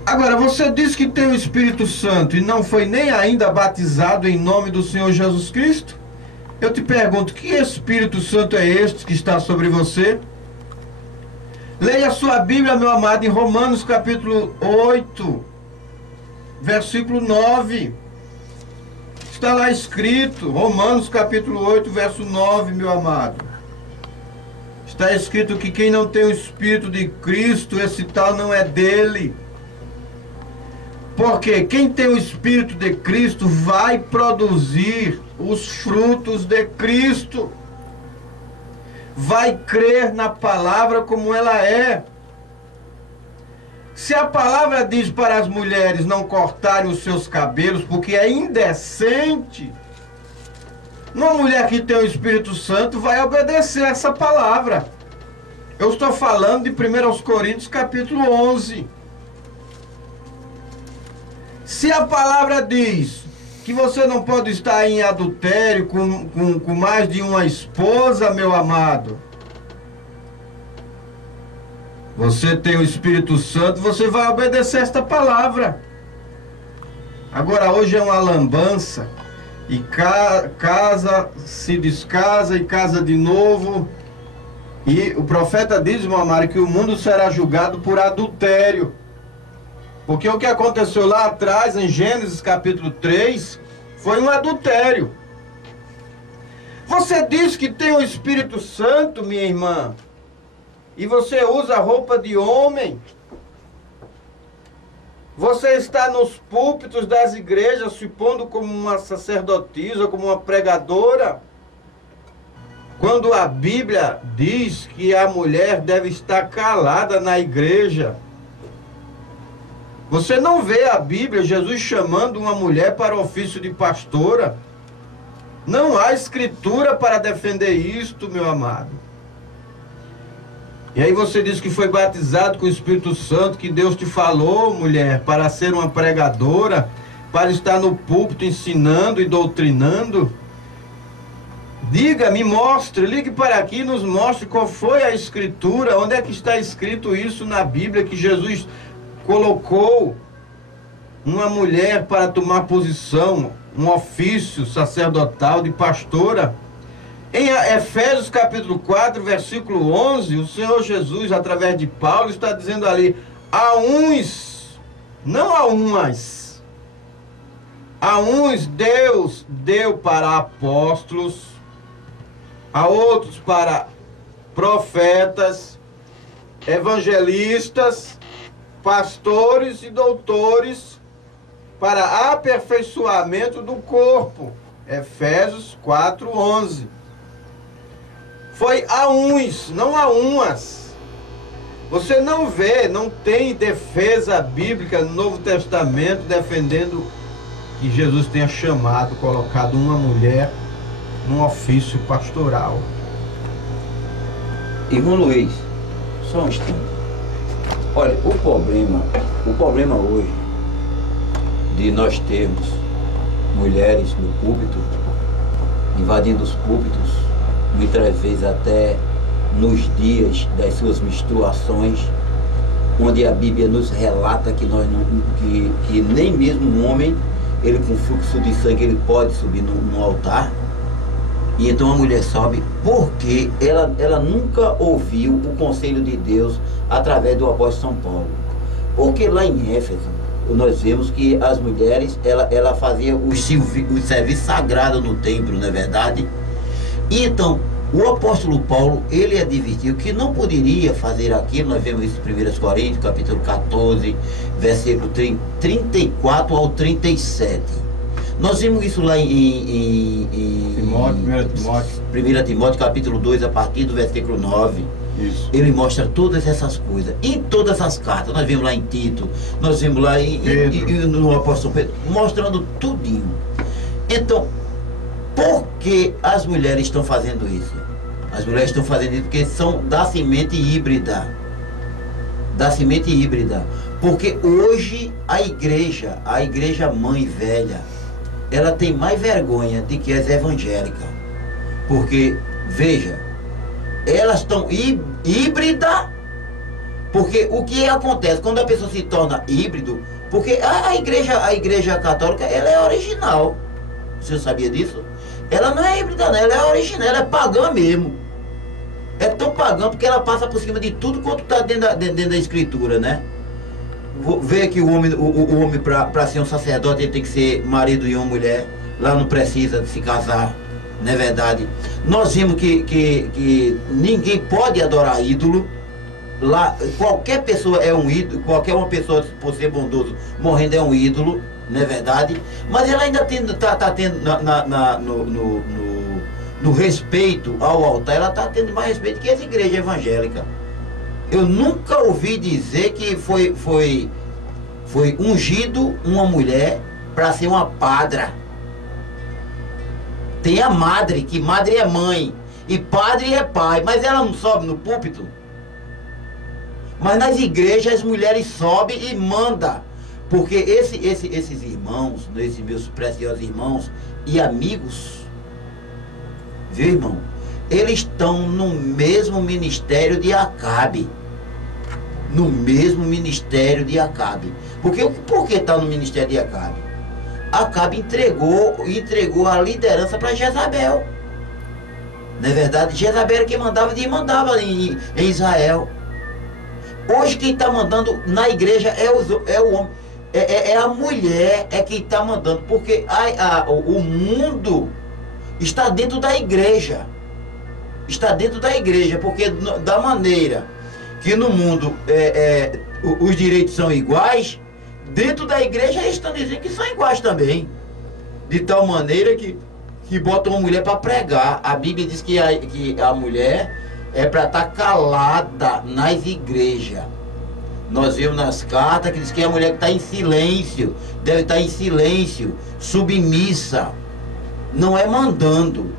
Agora, você diz que tem o Espírito Santo e não foi nem ainda batizado em nome do Senhor Jesus Cristo? Eu te pergunto, que Espírito Santo é este que está sobre você? Leia a sua Bíblia, meu amado, em Romanos capítulo 8, versículo 9. Está lá escrito, Romanos capítulo 8, verso 9, meu amado. Está escrito que quem não tem o Espírito de Cristo, esse tal não é dele. Porque quem tem o Espírito de Cristo vai produzir os frutos de Cristo. Vai crer na palavra como ela é. Se a palavra diz para as mulheres não cortarem os seus cabelos porque é indecente, uma mulher que tem o Espírito Santo vai obedecer essa palavra. Eu estou falando de 1 Coríntios capítulo 11. Se a palavra diz que você não pode estar em adultério com mais de uma esposa, meu amado, você tem o Espírito Santo, você vai obedecer esta palavra. Agora, hoje é uma lambança, e casa, se descasa e casa de novo. E o profeta diz, meu amado, que o mundo será julgado por adultério. Porque o que aconteceu lá atrás, em Gênesis capítulo 3, foi um adultério. Você diz que tem o Espírito Santo, minha irmã, e você usa roupa de homem. Você está nos púlpitos das igrejas se pondo como uma sacerdotisa, como uma pregadora, quando a Bíblia diz que a mulher deve estar calada na igreja. Você não vê a Bíblia, Jesus chamando uma mulher para o ofício de pastora. Não há escritura para defender isto, meu amado. E aí você diz que foi batizado com o Espírito Santo, que Deus te falou, mulher, para ser uma pregadora, para estar no púlpito ensinando e doutrinando. Diga, me mostre, ligue para aqui e nos mostre qual foi a escritura, onde é que está escrito isso na Bíblia, que Jesus colocou uma mulher para tomar posição, um ofício sacerdotal de pastora. Em Efésios capítulo 4, versículo 11, o Senhor Jesus, através de Paulo, está dizendo ali, a uns, não a umas, a uns Deus deu para apóstolos, a outros para profetas, evangelistas, pastores e doutores, para aperfeiçoamento do corpo. Efésios 4, 11. Foi a uns, não a umas. Você não vê, não tem defesa bíblica no Novo Testamento defendendo que Jesus tenha chamado, colocado uma mulher num ofício pastoral. Irmão Luiz, só um instante. Olha, o problema hoje de nós termos mulheres no púlpito, invadindo os púlpitos, muitas vezes até nos dias das suas menstruações, onde a Bíblia nos relata que nós que nem mesmo um homem, ele com fluxo de sangue, ele pode subir no altar. E então a mulher sobe porque ela nunca ouviu o conselho de Deus através do apóstolo São Paulo. Porque lá em Éfeso nós vemos que as mulheres, ela fazia o serviço sagrado no templo, não é verdade? E então, o apóstolo Paulo, ele advertiu que não poderia fazer aquilo. Nós vemos isso em 1 Coríntios, capítulo 14, versículo 34 ao 37. Nós vimos isso lá em 1 Timóteo, capítulo 2, a partir do versículo 9. Isso. Ele mostra todas essas coisas. Em todas as cartas, nós vimos lá em Tito, nós vimos lá no apóstolo Pedro, mostrando tudinho. Então, por que as mulheres estão fazendo isso? As mulheres estão fazendo isso porque são da semente híbrida. Da semente híbrida. Porque hoje a igreja mãe velha, ela tem mais vergonha de que as evangélicas. Porque, veja, elas estão híbridas. Porque o que acontece quando a pessoa se torna híbrido? Porque a igreja católica, ela é original. Você sabia disso? Ela não é híbrida, não, ela é original, ela é pagã mesmo. É tão pagã porque ela passa por cima de tudo quanto está dentro da escritura, né? Vê que o homem para ser um sacerdote, ele tem que ser marido de uma mulher. Lá não precisa de se casar, não é verdade? Nós vimos que ninguém pode adorar ídolo. Lá, qualquer pessoa é um ídolo, qualquer uma pessoa, por ser bondoso, morrendo é um ídolo, não é verdade? Mas ela ainda está tendo no respeito ao altar, ela está tendo mais respeito que essa igreja evangélica. Eu nunca ouvi dizer que foi ungido uma mulher para ser uma padra. Tem a madre, que madre é mãe, e padre é pai, mas ela não sobe no púlpito. Mas nas igrejas as mulheres sobem e mandam. Porque esses irmãos, esses meus preciosos irmãos e amigos, viu, irmão? Eles estão no mesmo ministério de Acabe. No mesmo ministério de Acabe. Por que está no ministério de Acabe? Acabe entregou a liderança para Jezabel. Não é verdade? Jezabel era quem mandava em Israel. Hoje quem está mandando na igreja é o homem. É a mulher quem está mandando. Porque o mundo está dentro da igreja. Está dentro da igreja. Porque da maneira que no mundo os direitos são iguais, dentro da igreja eles estão dizendo que são iguais também. De tal maneira que botam uma mulher para pregar. A Bíblia diz que a mulher é para estar calada nas igrejas. Nós vimos nas cartas que diz que a mulher que está em silêncio, deve estar em silêncio, submissa, não é mandando.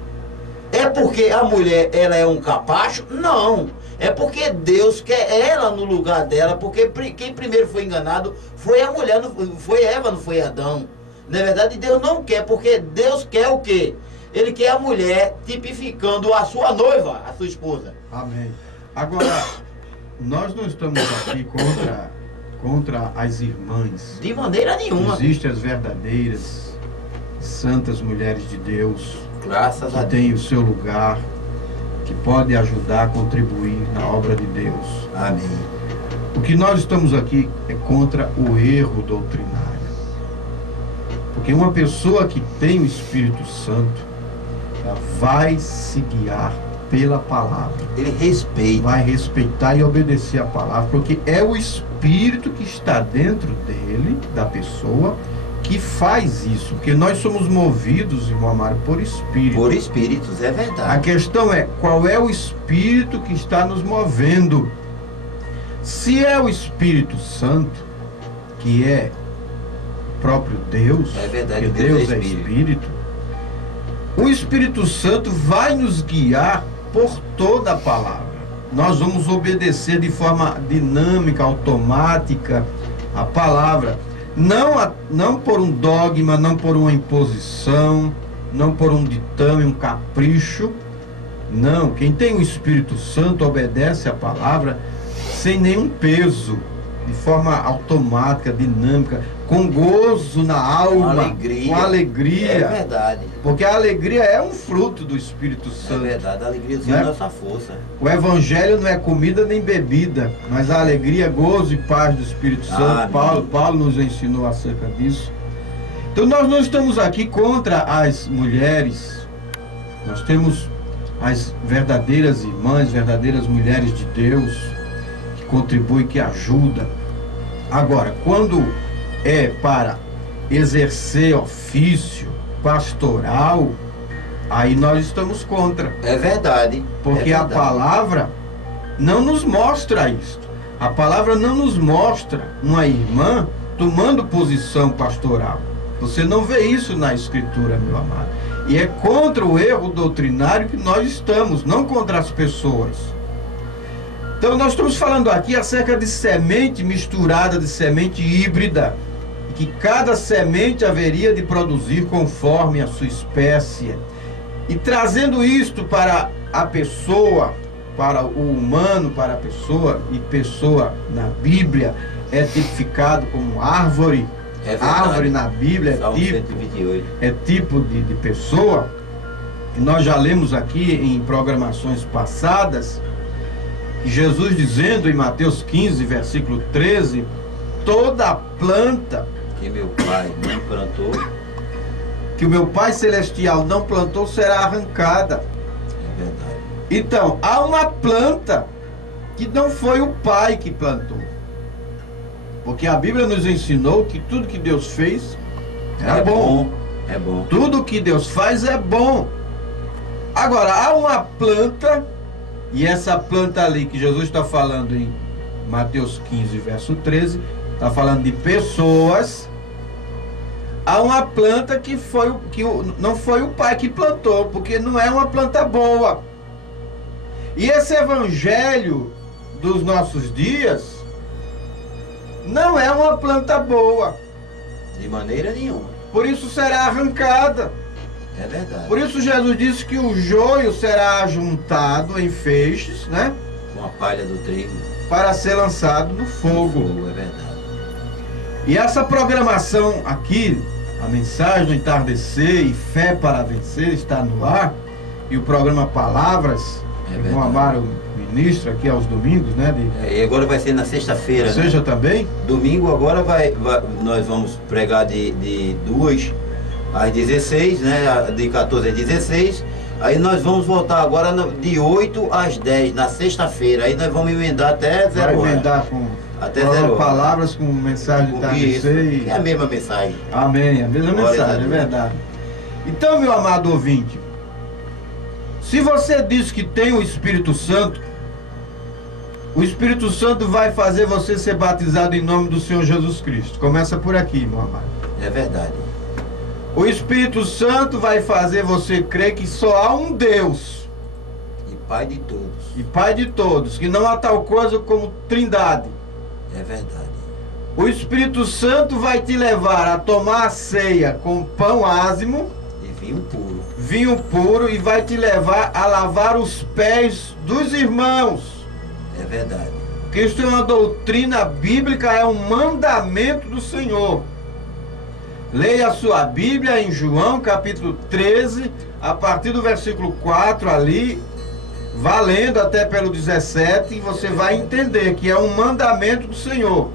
É porque a mulher, ela é um capacho? Não. É porque Deus quer ela no lugar dela, porque quem primeiro foi enganado foi a mulher, não foi Eva, não foi Adão. Na verdade, Deus não quer, porque Deus quer o quê? Ele quer a mulher tipificando a sua noiva, a sua esposa. Amém. Agora, nós não estamos aqui contra as irmãs. De maneira nenhuma. Existem as verdadeiras, santas mulheres de Deus. Graças a Deus. Que têm o seu lugar, que podem ajudar, contribuir na obra de Deus. Amém. O que nós estamos aqui é contra o erro doutrinário. Porque uma pessoa que tem o Espírito Santo, ela vai se guiar pela palavra. Ele respeita. Vai respeitar e obedecer a palavra, porque é o Espírito que está dentro dele, da pessoa, que faz isso. Porque nós somos movidos, irmão Amaro, por Espírito. Por Espíritos, é verdade. A questão é, qual é o Espírito que está nos movendo? Se é o Espírito Santo, que é o próprio Deus, é verdade, porque Deus é Espírito, o Espírito Santo vai nos guiar por toda a palavra. Nós vamos obedecer de forma dinâmica, automática, a palavra. Não por um dogma, não por uma imposição, não por um ditame, um capricho. Não, quem tem o Espírito Santo obedece a palavra sem nenhum peso, de forma automática, dinâmica, com gozo na alma, com alegria. É verdade. Porque a alegria é um fruto do Espírito Santo. É verdade, a alegria é a nossa força. O Evangelho não é comida nem bebida, mas a alegria, gozo e paz do Espírito Santo. Paulo nos ensinou acerca disso. Então nós não estamos aqui contra as mulheres. Nós temos as verdadeiras irmãs, verdadeiras mulheres de Deus, que contribuem, que ajudam. Agora, quando é para exercer ofício pastoral, aí nós estamos contra. É verdade. Porque a palavra não nos mostra isto. A palavra não nos mostra uma irmã tomando posição pastoral. Você não vê isso na Escritura, meu amado. E é contra o erro doutrinário que nós estamos, não contra as pessoas. Então nós estamos falando aqui acerca de semente misturada, de semente híbrida, que cada semente haveria de produzir conforme a sua espécie. E trazendo isto para a pessoa, para o humano, para a pessoa, e pessoa na Bíblia é tipificado como árvore. Árvore na Bíblia é tipo de pessoa. E nós já lemos aqui em programações passadas, Jesus dizendo em Mateus 15, versículo 13, toda planta que meu Pai não plantou, que o meu Pai Celestial não plantou, será arrancada. é verdade. Então, há uma planta que não foi o Pai que plantou. Porque a Bíblia nos ensinou que tudo que Deus fez era bom. É bom. Tudo que Deus faz é bom. Agora, há uma planta, e essa planta ali que Jesus está falando em Mateus 15, verso 13, está falando de pessoas. Há uma planta que não foi o Pai que plantou, porque não é uma planta boa. E esse evangelho dos nossos dias não é uma planta boa. De maneira nenhuma. Por isso será arrancada. É verdade. Por isso Jesus disse que o joio será ajuntado em feixes, né? Com a palha do trigo. Para ser lançado no fogo. É verdade. E essa programação aqui, a mensagem do entardecer e fé para vencer, está no ar. E o programa Palavras, irmão Amaro ministra aqui aos domingos, né? E agora vai ser na sexta-feira. Seja né? também? Domingo agora nós vamos pregar de 2 às 16, né? De 14 às 16. Aí nós vamos voltar agora de 8 às 10, na sexta-feira. Aí nós vamos emendar até 0 horas. Vai emendar com até 0 horas. Palavras com mensagem de entardecer. É a mesma mensagem. Amém, a mesma mensagem, é verdade. Então, meu amado ouvinte, se você diz que tem o Espírito Santo vai fazer você ser batizado em nome do Senhor Jesus Cristo. Começa por aqui, meu amado. É verdade. O Espírito Santo vai fazer você crer que só há um Deus. E Pai de todos. E Pai de todos. Que não há tal coisa como trindade. É verdade. O Espírito Santo vai te levar a tomar a ceia com pão ázimo. E vinho puro. Vinho puro, e vai te levar a lavar os pés dos irmãos. É verdade. Porque isso é uma doutrina bíblica, é um mandamento do Senhor. Leia a sua Bíblia em João capítulo 13, a partir do versículo 4 ali, valendo até pelo 17, e você vai entender que é um mandamento do Senhor.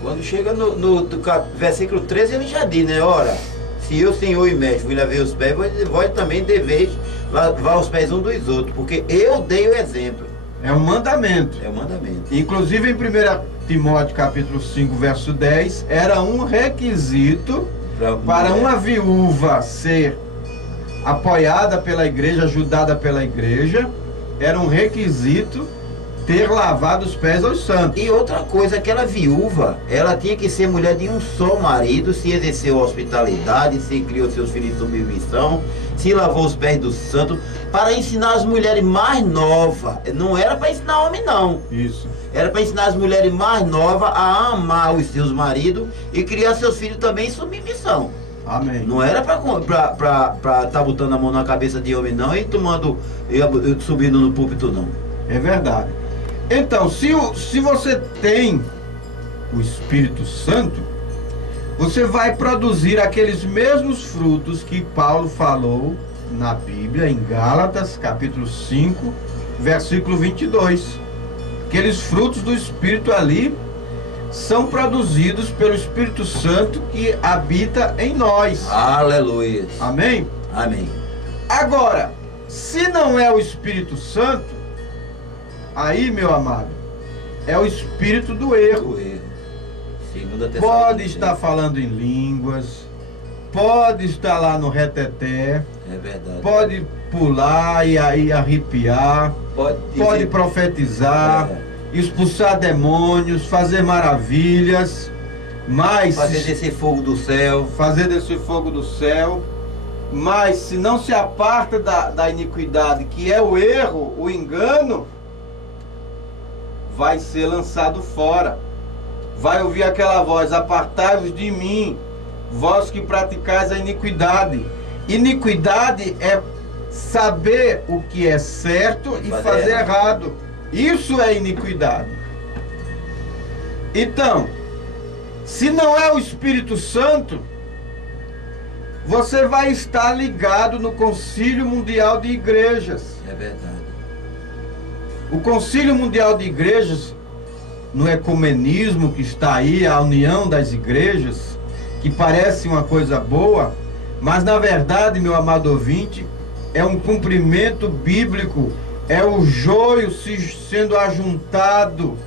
Quando chega no versículo 13, ele já diz, né? Ora, se eu, Senhor e Mestre, fui lavar os pés, vós também deveis lavar os pés uns dos outros, porque eu dei o exemplo. É um mandamento. É um mandamento. Inclusive em 1 Timóteo capítulo 5, verso 10, era um requisito para uma viúva ser apoiada pela igreja, ajudada pela igreja, era um requisito ter lavado os pés aos santos. E outra coisa, aquela viúva, ela tinha que ser mulher de um só marido, se exerceu a hospitalidade, se criou seus filhos em submissão, se lavou os pés do santo, para ensinar as mulheres mais novas. Não era para ensinar homem, não. Isso. Era para ensinar as mulheres mais novas a amar os seus maridos e criar seus filhos também em submissão. Amém. Não era para tá botando a mão na cabeça de homem, não, e subindo no púlpito, não. É verdade. Então, se você tem o Espírito Santo, você vai produzir aqueles mesmos frutos que Paulo falou na Bíblia, em Gálatas, capítulo 5, versículo 22. Aqueles frutos do Espírito ali são produzidos pelo Espírito Santo que habita em nós. Aleluia. Amém? Amém. Agora, se não é o Espírito Santo, aí, meu amado, é o espírito do erro. Pode estar falando em línguas, pode estar lá no reteté, é verdade. Pode pular e aí arrepiar, pode profetizar, expulsar demônios, fazer maravilhas, mas fazer desse fogo do céu. Mas se não se aparta da iniquidade, que é o erro, o engano, vai ser lançado fora. Vai ouvir aquela voz: apartai-vos de mim, vós que praticais a iniquidade. Iniquidade é saber o que é certo e fazer errado. Isso é iniquidade. Então, se não é o Espírito Santo, você vai estar ligado no Concílio Mundial de Igrejas. É verdade. O Concílio Mundial de Igrejas, no ecumenismo que está aí, a união das igrejas, que parece uma coisa boa, mas na verdade, meu amado ouvinte, é um cumprimento bíblico, é o joio sendo ajuntado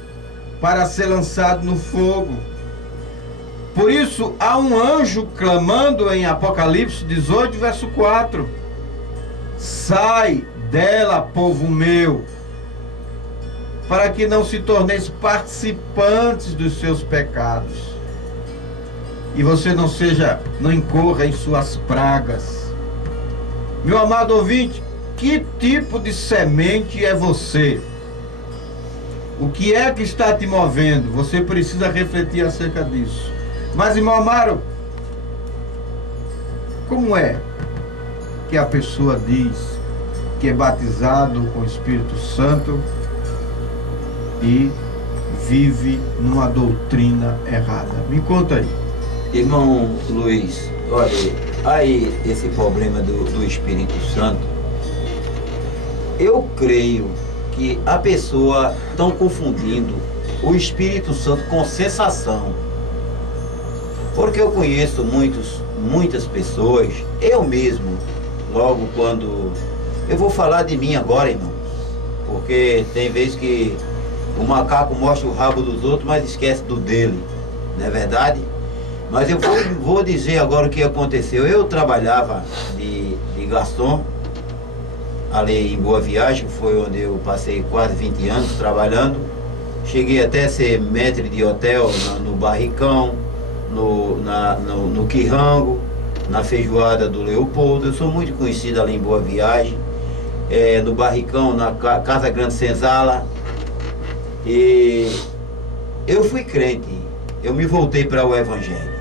para ser lançado no fogo. Por isso, há um anjo clamando em Apocalipse 18, verso 4: sai dela, povo meu, para que não se torneis participantes dos seus pecados, e você não incorra em suas pragas. Meu amado ouvinte, que tipo de semente é você? O que é que está te movendo? Você precisa refletir acerca disso. Mas, irmão Amaro, como é que a pessoa diz que é batizado com o Espírito Santo e vive numa doutrina errada? Me conta aí. Irmão Luiz, olha, aí esse problema do Espírito Santo, eu creio que a pessoa está confundindo o Espírito Santo com sensação. Porque eu conheço muitas pessoas, eu mesmo, logo quando... Eu vou falar de mim agora, irmão, porque tem vezes que o macaco mostra o rabo dos outros, mas esquece do dele, não é verdade? Mas eu vou dizer agora o que aconteceu. Eu trabalhava de garçom ali em Boa Viagem, foi onde eu passei quase 20 anos trabalhando. Cheguei até a ser maître de hotel no Barricão, no Quirango, na Feijoada do Leopoldo. Eu sou muito conhecido ali em Boa Viagem, no Barricão, na Casa Grande Senzala. E eu fui crente, eu me voltei para o Evangelho.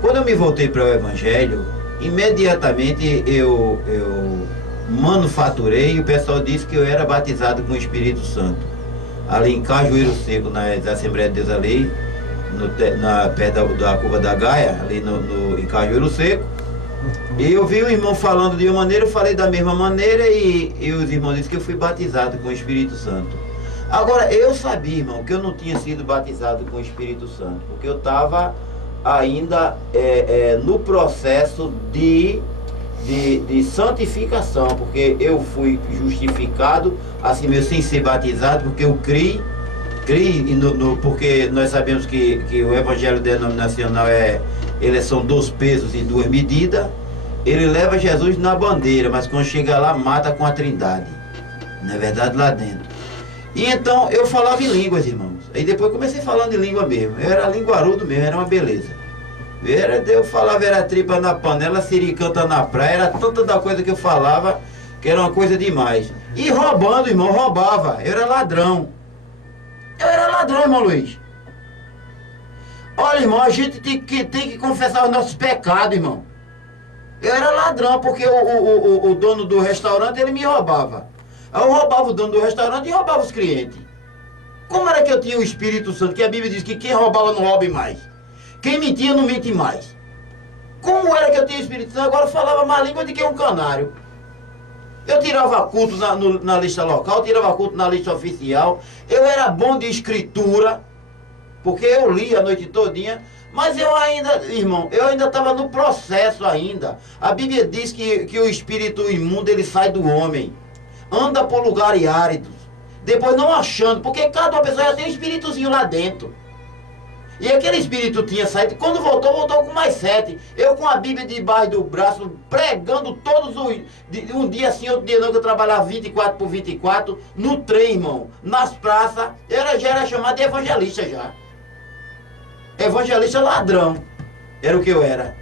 Quando eu me voltei para o Evangelho, imediatamente eu manufaturei, e o pessoal disse que eu era batizado com o Espírito Santo. Ali em Cajueiro Seco, na Assembleia de Deus ali, perto da Curva da Gaia, ali em Cajueiro Seco. E eu vi o irmão falando de uma maneira, eu falei da mesma maneira, e os irmãos disseram que eu fui batizado com o Espírito Santo. Agora, eu sabia, irmão, que eu não tinha sido batizado com o Espírito Santo, porque eu estava ainda no processo de santificação, porque eu fui justificado assim mesmo, sem ser batizado, porque eu criei porque nós sabemos que o Evangelho denominacional eles são 2 pesos e 2 medidas. Ele leva Jesus na bandeira, mas quando chega lá, mata com a Trindade, não é verdade, lá dentro. E então eu falava em línguas, irmãos. Aí depois comecei falando em língua mesmo. Eu era linguarudo mesmo, era uma beleza. Eu falava, era tripa na panela, siricanta na praia, era tanta da coisa que eu falava, que era uma coisa demais. E roubando, irmão, roubava. Eu era ladrão. Eu era ladrão, irmão Luiz. Olha, irmão, a gente tem que confessar os nossos pecados, irmão. Eu era ladrão, porque o dono do restaurante, ele me roubava. Eu roubava o dono do restaurante e roubava os clientes. Como era que eu tinha o Espírito Santo? Que a Bíblia diz que quem roubava não roube mais. Quem mentia não mente mais. Como era que eu tinha o Espírito Santo? Agora eu falava mais língua do que um canário. Eu tirava culto na lista local, tirava culto na lista oficial. Eu era bom de escritura, porque eu lia a noite todinha. Mas eu ainda, irmão, eu ainda estava no processo ainda. A Bíblia diz que o espírito imundo, ele sai do homem. Anda por lugares áridos. Depois não achando, porque cada pessoa já tem um espíritozinho lá dentro. E aquele espírito tinha saído, quando voltou com mais 7. Eu com a Bíblia debaixo do braço, pregando todos os... Um dia sim, outro dia não, que eu trabalhava 24 por 24, no trem, irmão, nas praças. Já era chamado de evangelista já. Evangelista ladrão, era o que eu era.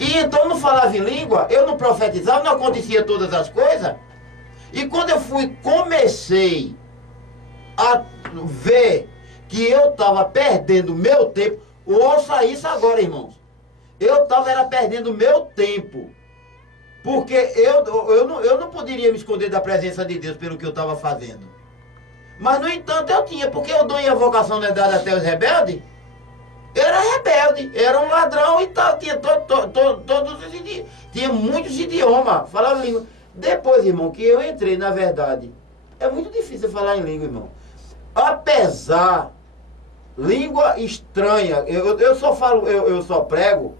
E então não falava em língua, eu não profetizava, não acontecia todas as coisas. E quando eu comecei a ver que eu estava perdendo meu tempo, ouça isso agora, irmãos. Eu estava perdendo meu tempo. Porque eu não poderia me esconder da presença de Deus pelo que eu estava fazendo. Mas, no entanto, eu tinha, porque o dom e a vocação não é dada até os rebeldes. Eu era rebelde, era um ladrão e tal, tinha todos os idiomas, tinha muitos idiomas, falava língua. Depois, irmão, que eu entrei, na verdade, é muito difícil falar em língua, irmão. Apesar, língua estranha, eu só prego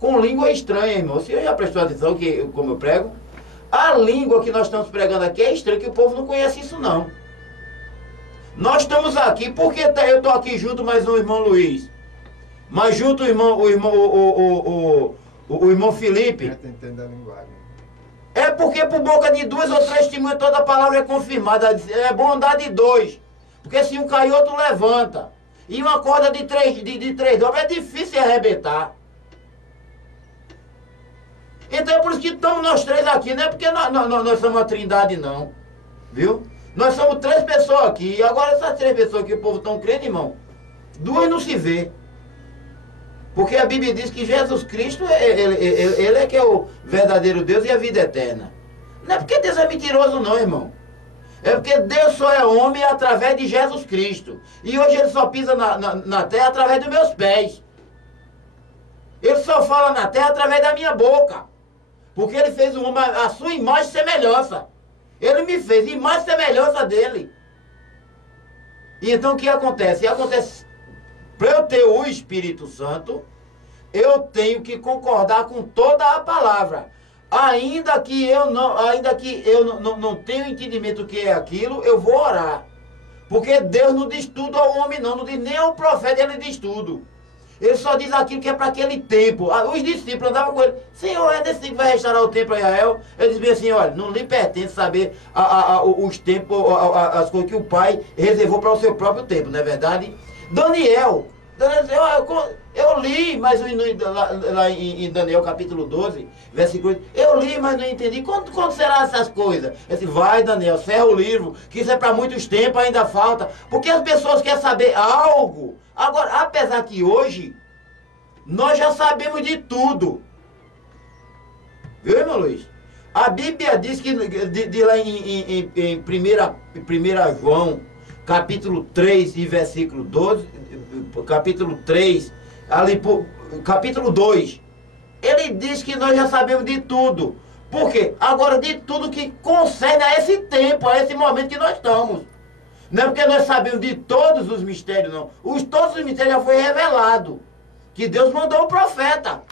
com língua estranha, irmão. Você já prestou atenção como eu prego? A língua que nós estamos pregando aqui é estranha, que o povo não conhece isso, não. Nós estamos aqui, porque eu estou aqui junto mais um irmão Luiz, mas junto o irmão Felipe. É porque por boca de 2 ou 3 testemunhas toda a palavra é confirmada. É bom andar de 2. Porque se um cai, outro levanta. E uma corda de 3 dobras é difícil arrebentar. Então é por isso que estamos nós 3 aqui. Não é porque nós somos uma trindade, não. Viu? Nós somos 3 pessoas aqui. E agora essas 3 pessoas que o povo estão crendo, irmão, 2 não se vê. Porque a Bíblia diz que Jesus Cristo, ele é que é o verdadeiro Deus e a vida eterna. Não é porque Deus é mentiroso não, irmão. É porque Deus só é homem através de Jesus Cristo. E hoje ele só pisa na terra através dos meus pés. Ele só fala na terra através da minha boca. Porque ele fez o homem a sua imagem e semelhança. Ele me fez imagem e semelhança dele. E então o que acontece? Para eu ter o Espírito Santo, eu tenho que concordar com toda a palavra. Ainda que eu não tenha entendimento do que é aquilo, eu vou orar. Porque Deus não diz tudo ao homem, não diz nem ao profeta, ele diz tudo. Ele só diz aquilo que é para aquele tempo. Os discípulos andavam com ele. Senhor, é desse tempo que vai restaurar o templo a Israel? Ele dizia assim, olha, não lhe pertence saber os tempos, as coisas que o Pai reservou para o seu próprio tempo, não é verdade? Daniel, eu li, mas lá em Daniel capítulo 12, versículo 8, eu li, mas não entendi. Quando serão essas coisas? Eu disse, vai Daniel, cerra o livro, que isso é para muitos tempos, ainda falta. Porque as pessoas querem saber algo. Agora, apesar que hoje, nós já sabemos de tudo. Viu, irmão Luiz? A Bíblia diz que, de lá em 1 João, capítulo 3 e versículo 12, capítulo 3, capítulo 2, ele diz que nós já sabemos de tudo. Por quê? Agora, de tudo que concerne a esse tempo, a esse momento que nós estamos. Não é porque nós sabemos de todos os mistérios, não. Todos os mistérios já foi revelado. Que Deus mandou o profeta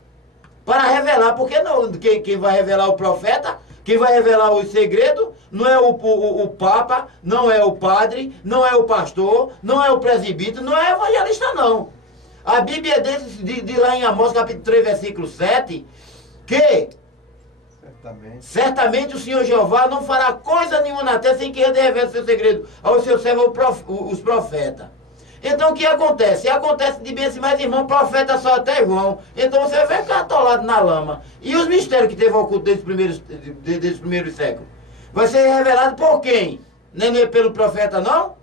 para revelar. Porque não, quem vai revelar o profeta, quem vai revelar os segredos, não é o Papa, não é o padre, não é o pastor, não é o presbítero, não é o evangelista, não. A Bíblia diz lá em Amós, capítulo 3, versículo 7, que certamente o Senhor Jeová não fará coisa nenhuma na terra sem que ele revele o seu segredo aos seus servos, os profetas. Então o que acontece? Acontece de bem assim, mas irmão, profeta só até João. Então você vai ficar atolado na lama. E os mistérios que teve oculto desde os primeiros séculos? Vai ser revelado por quem? Não é pelo profeta, não?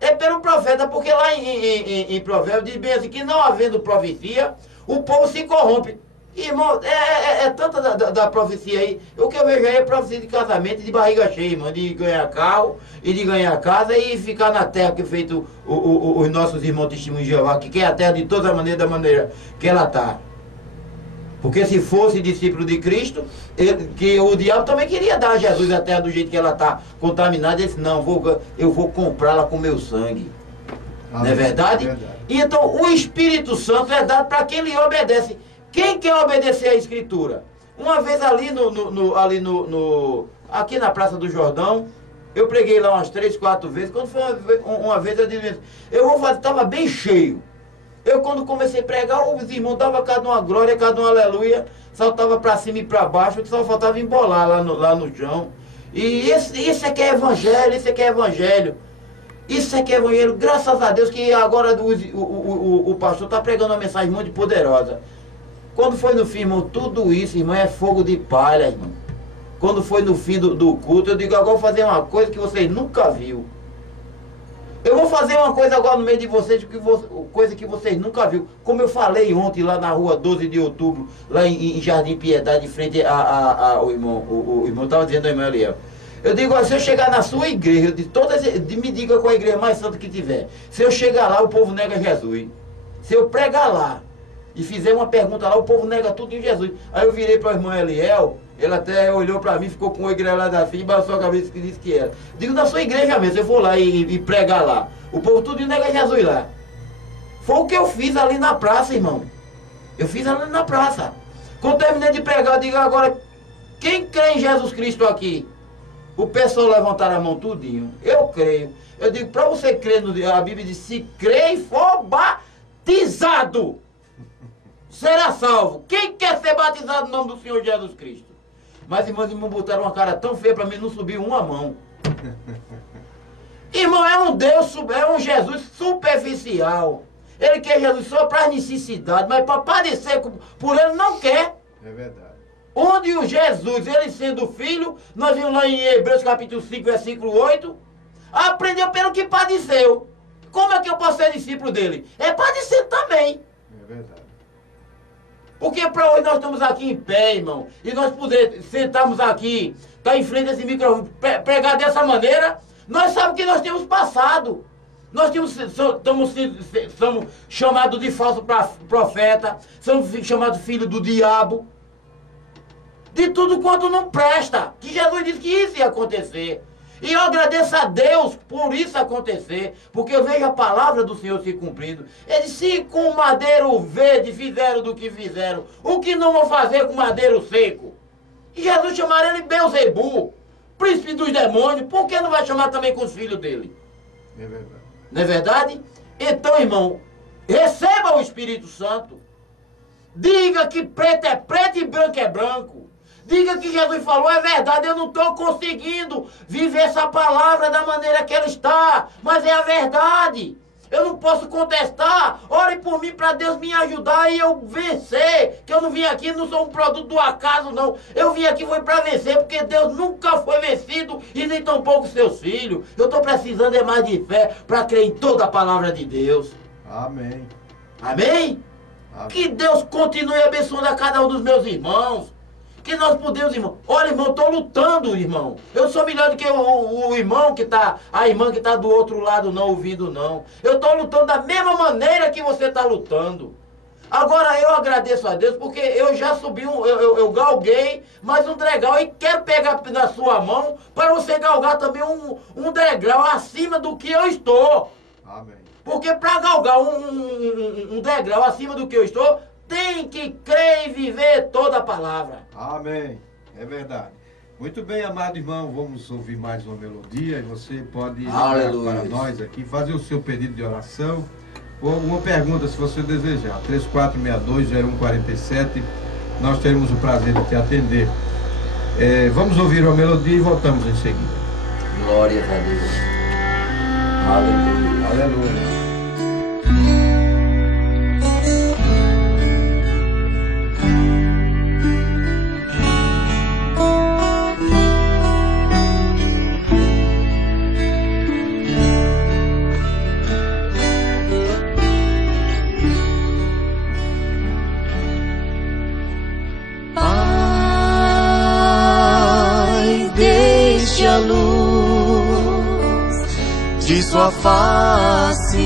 É pelo profeta, porque lá em Provérbios diz bem assim, que não havendo profecia, o povo se corrompe. Irmão, é tanta da profecia aí. O que eu vejo aí é profecia de casamento, de barriga cheia, irmão, de ganhar carro e de ganhar casa e ficar na terra, que feito os nossos irmãos testemunhos de Jeová, que quer a terra de toda maneira, da maneira que ela está. Porque se fosse discípulo de Cristo, que o diabo também queria dar a Jesus a terra do jeito que ela está contaminada. Ele disse, não, eu vou comprá-la com meu sangue. Não é verdade? E então o Espírito Santo é dado para quem lhe obedece. Quem quer obedecer à Escritura? Uma vez aqui na Praça do Jordão, eu preguei lá umas 3, 4 vezes. Quando foi uma vez eu disse, eu vou fazer, estava bem cheio. Eu quando comecei a pregar, os irmãos davam cada uma glória, cada uma aleluia, saltava para cima e para baixo, só faltava embolar lá no chão. E isso aqui é evangelho, isso aqui é evangelho. Isso aqui é evangelho, graças a Deus que agora o pastor está pregando uma mensagem muito poderosa. Quando foi no fim, irmão, tudo isso, irmão, é fogo de palha, irmão. Quando foi no fim do culto, eu digo, agora vou fazer uma coisa que vocês nunca viram. Eu vou fazer uma coisa agora no meio de vocês, coisa que vocês nunca viram. Como eu falei ontem lá na rua 12 de outubro, lá em Jardim Piedade, em frente ao irmão. O irmão estava dizendo ao irmão Eliel. Eu digo, se eu chegar na sua igreja, me diga qual a igreja mais santa que tiver. Se eu chegar lá, o povo nega Jesus. Se eu pregar lá e fizer uma pergunta lá, o povo nega tudo em Jesus. Aí eu virei para o irmão Eliel, ele até olhou para mim, ficou com o igreja lá da fim, balançou a cabeça e disse que era. Digo, na sua igreja mesmo, se eu for lá e pregar lá, o povo tudo nega Jesus lá. Foi o que eu fiz ali na praça, irmão. Eu fiz ali na praça. Quando terminei de pregar, eu digo, agora, quem crê em Jesus Cristo aqui? O pessoal levantaram a mão tudinho. Eu creio. Eu digo, para você crer, a Bíblia diz, se crê e for batizado, será salvo. Quem quer ser batizado no nome do Senhor Jesus Cristo? Mas irmãos botaram uma cara tão feia para mim, não subiu uma mão. Irmão, é um Deus, é um Jesus superficial. Ele quer Jesus só para necessidade, mas para padecer por ele não quer. É verdade. Onde o Jesus, ele sendo filho, nós vimos lá em Hebreus capítulo 5, versículo 8, aprendeu pelo que padeceu. Como é que eu posso ser discípulo dele? É padecer também. É verdade. Porque para hoje nós estamos aqui em pé, irmão, e nós poder sentarmos aqui, tá em frente a esse microfone, pregar dessa maneira, nós sabemos que nós temos passado. Nós somos chamados de falso profeta, somos chamados filho do diabo. De tudo quanto não presta. Que Jesus disse que isso ia acontecer. E eu agradeço a Deus por isso acontecer. Porque eu vejo a palavra do Senhor se cumprindo. Ele disse, se com madeiro verde fizeram do que fizeram, o que não vão fazer com madeiro seco? E Jesus chamaria ele Beelzebu, príncipe dos demônios. Por que não vai chamar também com os filhos dele? É verdade. Não é verdade? Então, irmão, receba o Espírito Santo. Diga que preto é preto e branco é branco. Diga que Jesus falou, é verdade, eu não estou conseguindo viver essa palavra da maneira que ela está, mas é a verdade. Eu não posso contestar. Ore por mim para Deus me ajudar e eu vencer. Que eu não vim aqui, não sou um produto do acaso, não. Eu vim aqui foi para vencer, porque Deus nunca foi vencido e nem tampouco seus filhos. Eu estou precisando é mais de fé para crer em toda a palavra de Deus. Amém. Amém? Amém. Que Deus continue abençoando a cada um dos meus irmãos. Que nós podemos, irmão. Olha, irmão, eu estou lutando, irmão. Eu sou melhor do que o irmão que está, a irmã que está do outro lado, não ouvindo, não. Eu estou lutando da mesma maneira que você está lutando. Agora eu agradeço a Deus porque eu já subi, eu galguei mais um degrau e quero pegar na sua mão para você galgar também um degrau acima do que eu estou. Amém. Porque para galgar um degrau acima do que eu estou, tem que crer e viver toda a palavra. Amém. É verdade. Muito bem, amado irmão, vamos ouvir mais uma melodia e você pode ligar para nós aqui, fazer o seu pedido de oração ou uma pergunta se você desejar. 3462-0147, nós teremos o prazer de te atender. Vamos ouvir uma melodia e voltamos em seguida. Glórias a Deus. Aleluia. Aleluia. A luz de sua face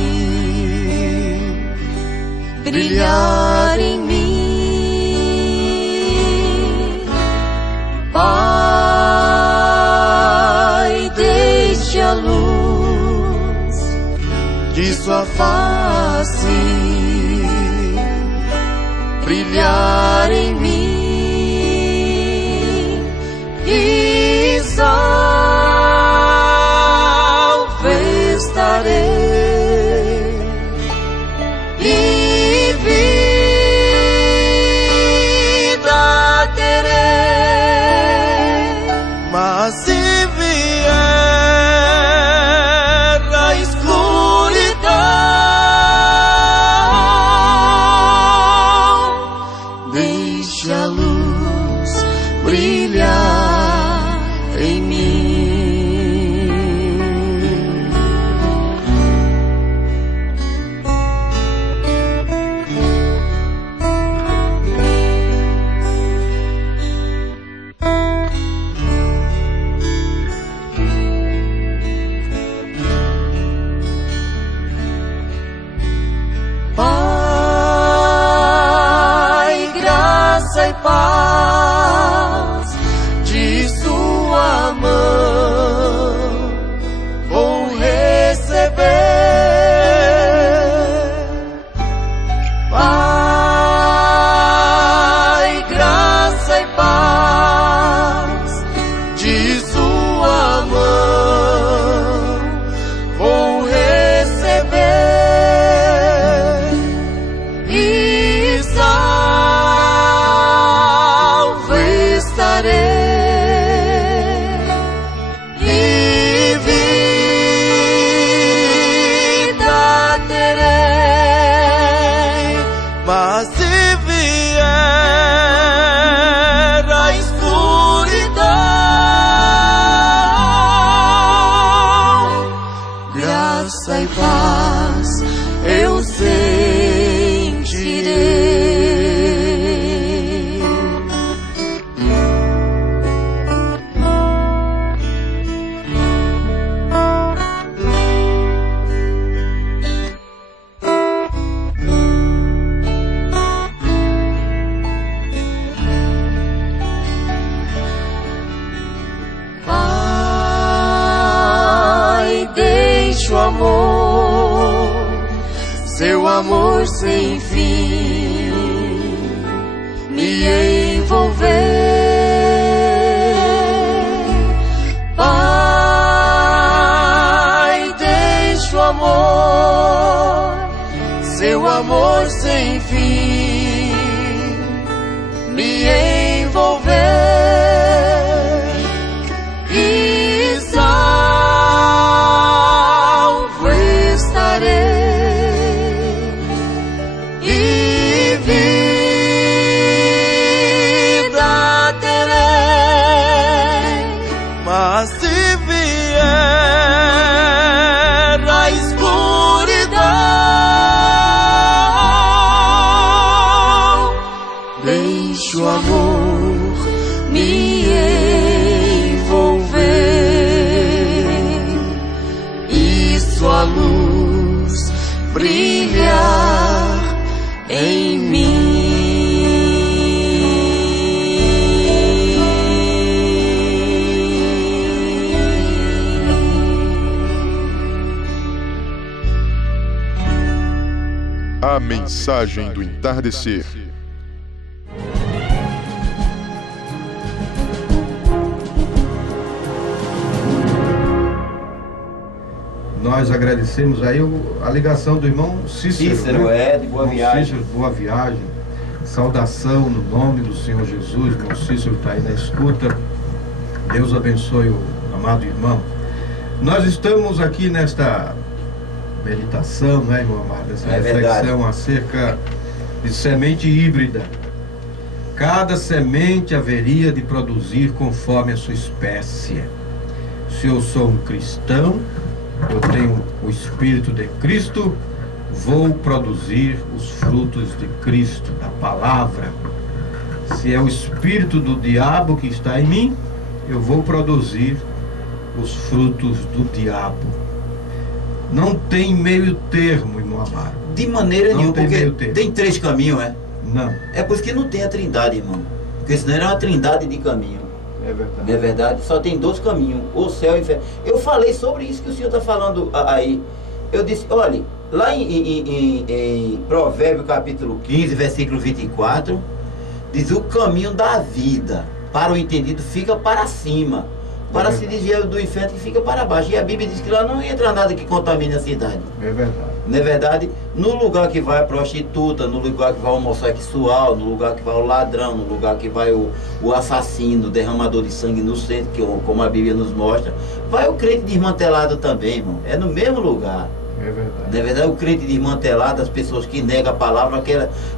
brilhar em mim, Pai, deixe a luz de sua face brilhar em mim e estarei e vida terei, mas se vier a escuridão, deixe graça e paz eu sentirei. O amor, seu amor sem fim, me envolver. Pai, deixa o amor, seu amor sem fim, me envolver. Mas se vier a escuridão, deixa o amor me envolver e sua luz brilhar em mim. A mensagem do entardecer. Nós agradecemos aí a ligação do irmão Cícero. Cícero, né? de Boa Viagem. Cícero, Boa Viagem. Saudação no nome do Senhor Jesus. Irmão Cícero está aí na escuta. Deus abençoe o amado irmão. Nós estamos aqui nesta meditação, né, irmão amado? Essa reflexão acerca de semente híbrida. Cada semente haveria de produzir conforme a sua espécie. Se eu sou um cristão, eu tenho o Espírito de Cristo, vou produzir os frutos de Cristo, da palavra. Se é o espírito do diabo que está em mim, eu vou produzir os frutos do diabo. Não tem meio termo, irmão amado. De maneira nenhuma, porque tem 3 caminhos, é? Não. É por isso que não tem a trindade, irmão. Porque senão era uma trindade de caminho. É verdade. Não é verdade? Só tem 2 caminhos, o céu e o inferno. Eu falei sobre isso que o senhor está falando aí. Eu disse, olha, lá em Provérbios capítulo 15, versículo 24, diz: o caminho da vida para o entendido fica para cima, para se desviar do inferno que fica para baixo. E a Bíblia diz que lá não entra nada que contamine a cidade. É verdade. Não é verdade? No lugar que vai a prostituta, no lugar que vai o homossexual, no lugar que vai o ladrão, no lugar que vai o assassino, o derramador de sangue no centro, que, como a Bíblia nos mostra, vai o crente desmantelado também, irmão. É no mesmo lugar. É verdade. Não é verdade? O crente desmantelado, as pessoas que negam a palavra,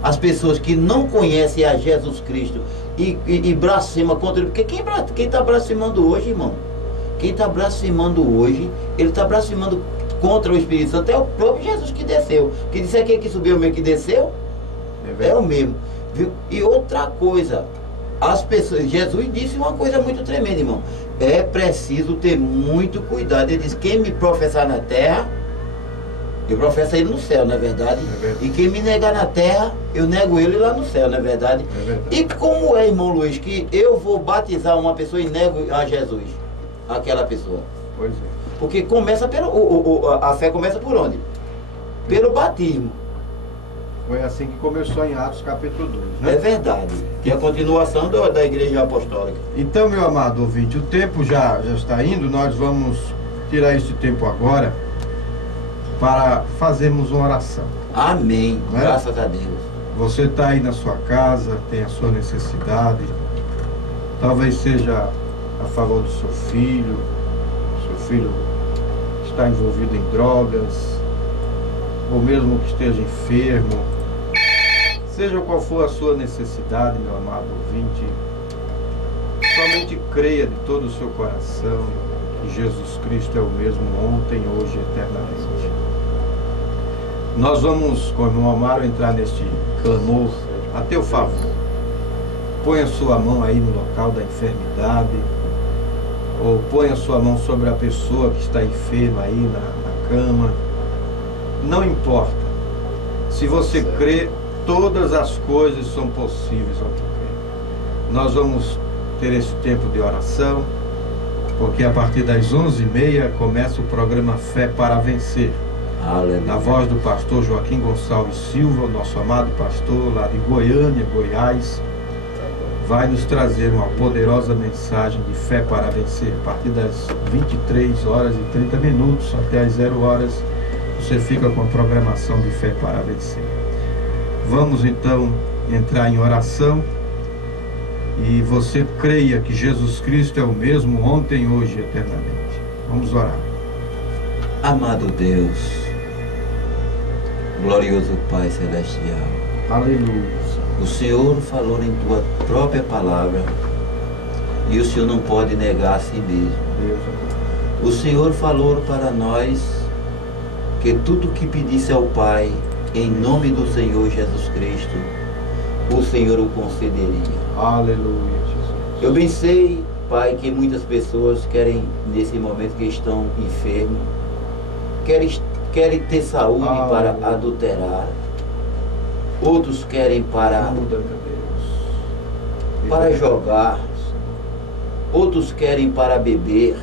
as pessoas que não conhecem a Jesus Cristo e blasfema contra ele. Porque quem está blasfemando hoje, irmão? Quem está blasfemando hoje, ele está blasfemando contra o Espírito Santo. É o próprio Jesus que desceu. Que disse aquele que subiu, o mesmo que desceu, é o mesmo. Viu? E outra coisa, as pessoas, Jesus disse uma coisa muito tremenda, irmão. É preciso ter muito cuidado. Ele disse: quem me professar na terra, eu professo ele no céu, não é verdade? É verdade. E quem me negar na terra, eu nego ele lá no céu, não é verdade? É verdade. E como é, irmão Luiz, que eu vou batizar uma pessoa e nego a Jesus, aquela pessoa? Pois é. Porque começa a fé começa por onde? Pelo batismo. Foi assim que começou em Atos capítulo 2, né? É verdade. Que é a continuação da igreja apostólica. Então, meu amado ouvinte, o tempo já está indo. Nós vamos tirar este tempo agora para fazermos uma oração. Amém. Não é? Graças a Deus. Você está aí na sua casa, tem a sua necessidade, talvez seja a favor do seu filho está envolvido em drogas, ou mesmo que esteja enfermo. Seja qual for a sua necessidade, meu amado ouvinte, somente creia de todo o seu coração que Jesus Cristo é o mesmo ontem, hoje e eternamente. Nós vamos, com o irmão Amaro, entrar neste clamor a teu favor. Põe a sua mão aí no local da enfermidade, ou põe a sua mão sobre a pessoa que está enferma aí na cama. Não importa. Se você crê, todas as coisas são possíveis ao que crê. Nós vamos ter esse tempo de oração, porque a partir das 11h30 começa o programa Fé para Vencer. Aleluia. Na voz do pastor Joaquim Gonçalves Silva, o nosso amado pastor lá de Goiânia, Goiás, vai nos trazer uma poderosa mensagem de fé para vencer. A partir das 23h30 até as 0h, você fica com a programação de fé para vencer. Vamos então entrar em oração, e você creia que Jesus Cristo é o mesmo ontem, hoje e eternamente. Vamos orar. Amado Deus, glorioso Pai Celestial, Aleluia. o Senhor falou em Tua própria palavra, e o Senhor não pode negar a si mesmo. Deus, O Senhor falou para nós que tudo que pedisse ao Pai, em nome do Senhor Jesus Cristo, o Senhor o concederia. aleluia, Jesus. Eu bem sei, Pai, que muitas pessoas querem, nesse momento que estão enfermos, querem ter saúde para adulterar. Outros querem para jogar. Outros querem para beber.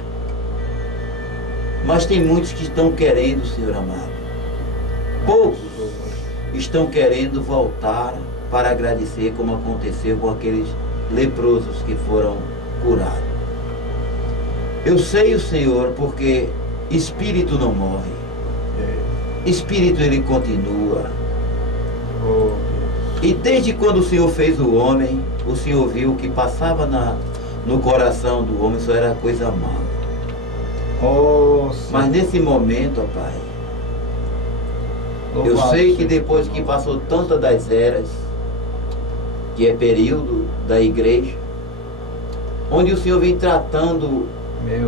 Mas tem muitos que estão querendo, Senhor amado. Poucos estão querendo voltar para agradecer, como aconteceu com aqueles leprosos que foram curados. Eu sei o Senhor, porque espírito não morre. Espírito ele continua. E desde quando o Senhor fez o homem, o Senhor viu que passava no coração do homem só era coisa má. Mas nesse momento, ó Pai, eu sei que depois que passou tantas das eras, que é período da igreja, onde o Senhor vem tratando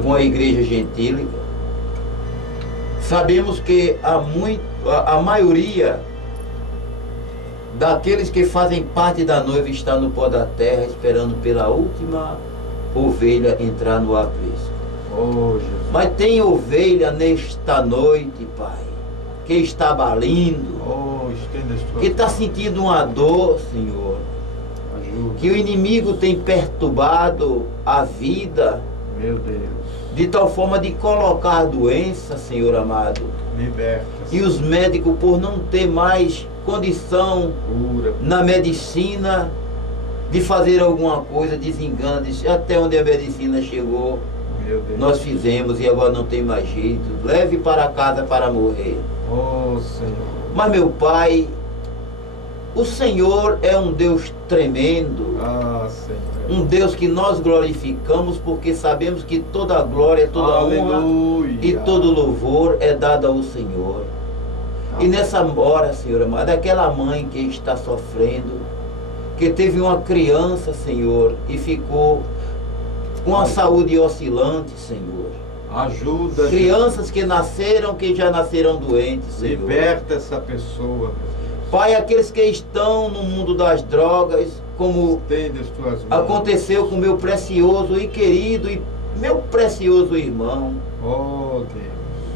com a igreja gentílica, sabemos que a maioria daqueles que fazem parte da noiva está no pó da terra, esperando pela última ovelha entrar no aprisco. Mas tem ovelha nesta noite, Pai, que está balindo, que está sentindo uma dor, Senhor, que o inimigo tem perturbado a vida, meu Deus, de tal forma de colocar doença, Senhor amado. Liberta. E os médicos, por não ter mais condição na medicina de fazer alguma coisa, desengana, até onde a medicina chegou, nós fizemos e agora não tem mais jeito. Leve para casa para morrer. Senhor. Mas meu Pai, o Senhor é um Deus tremendo. Senhor. Um Deus que nós glorificamos, porque sabemos que toda a glória, toda a honra e todo louvor é dado ao Senhor. E nessa hora, Senhor amado, aquela mãe que está sofrendo, que teve uma criança, Senhor, e ficou com a saúde oscilante, Senhor. Ajuda. Crianças que nasceram, que já nasceram doentes, Senhor. Liberta essa pessoa. Pai, aqueles que estão no mundo das drogas, como aconteceu com meu precioso e querido e meu precioso irmão, Deus,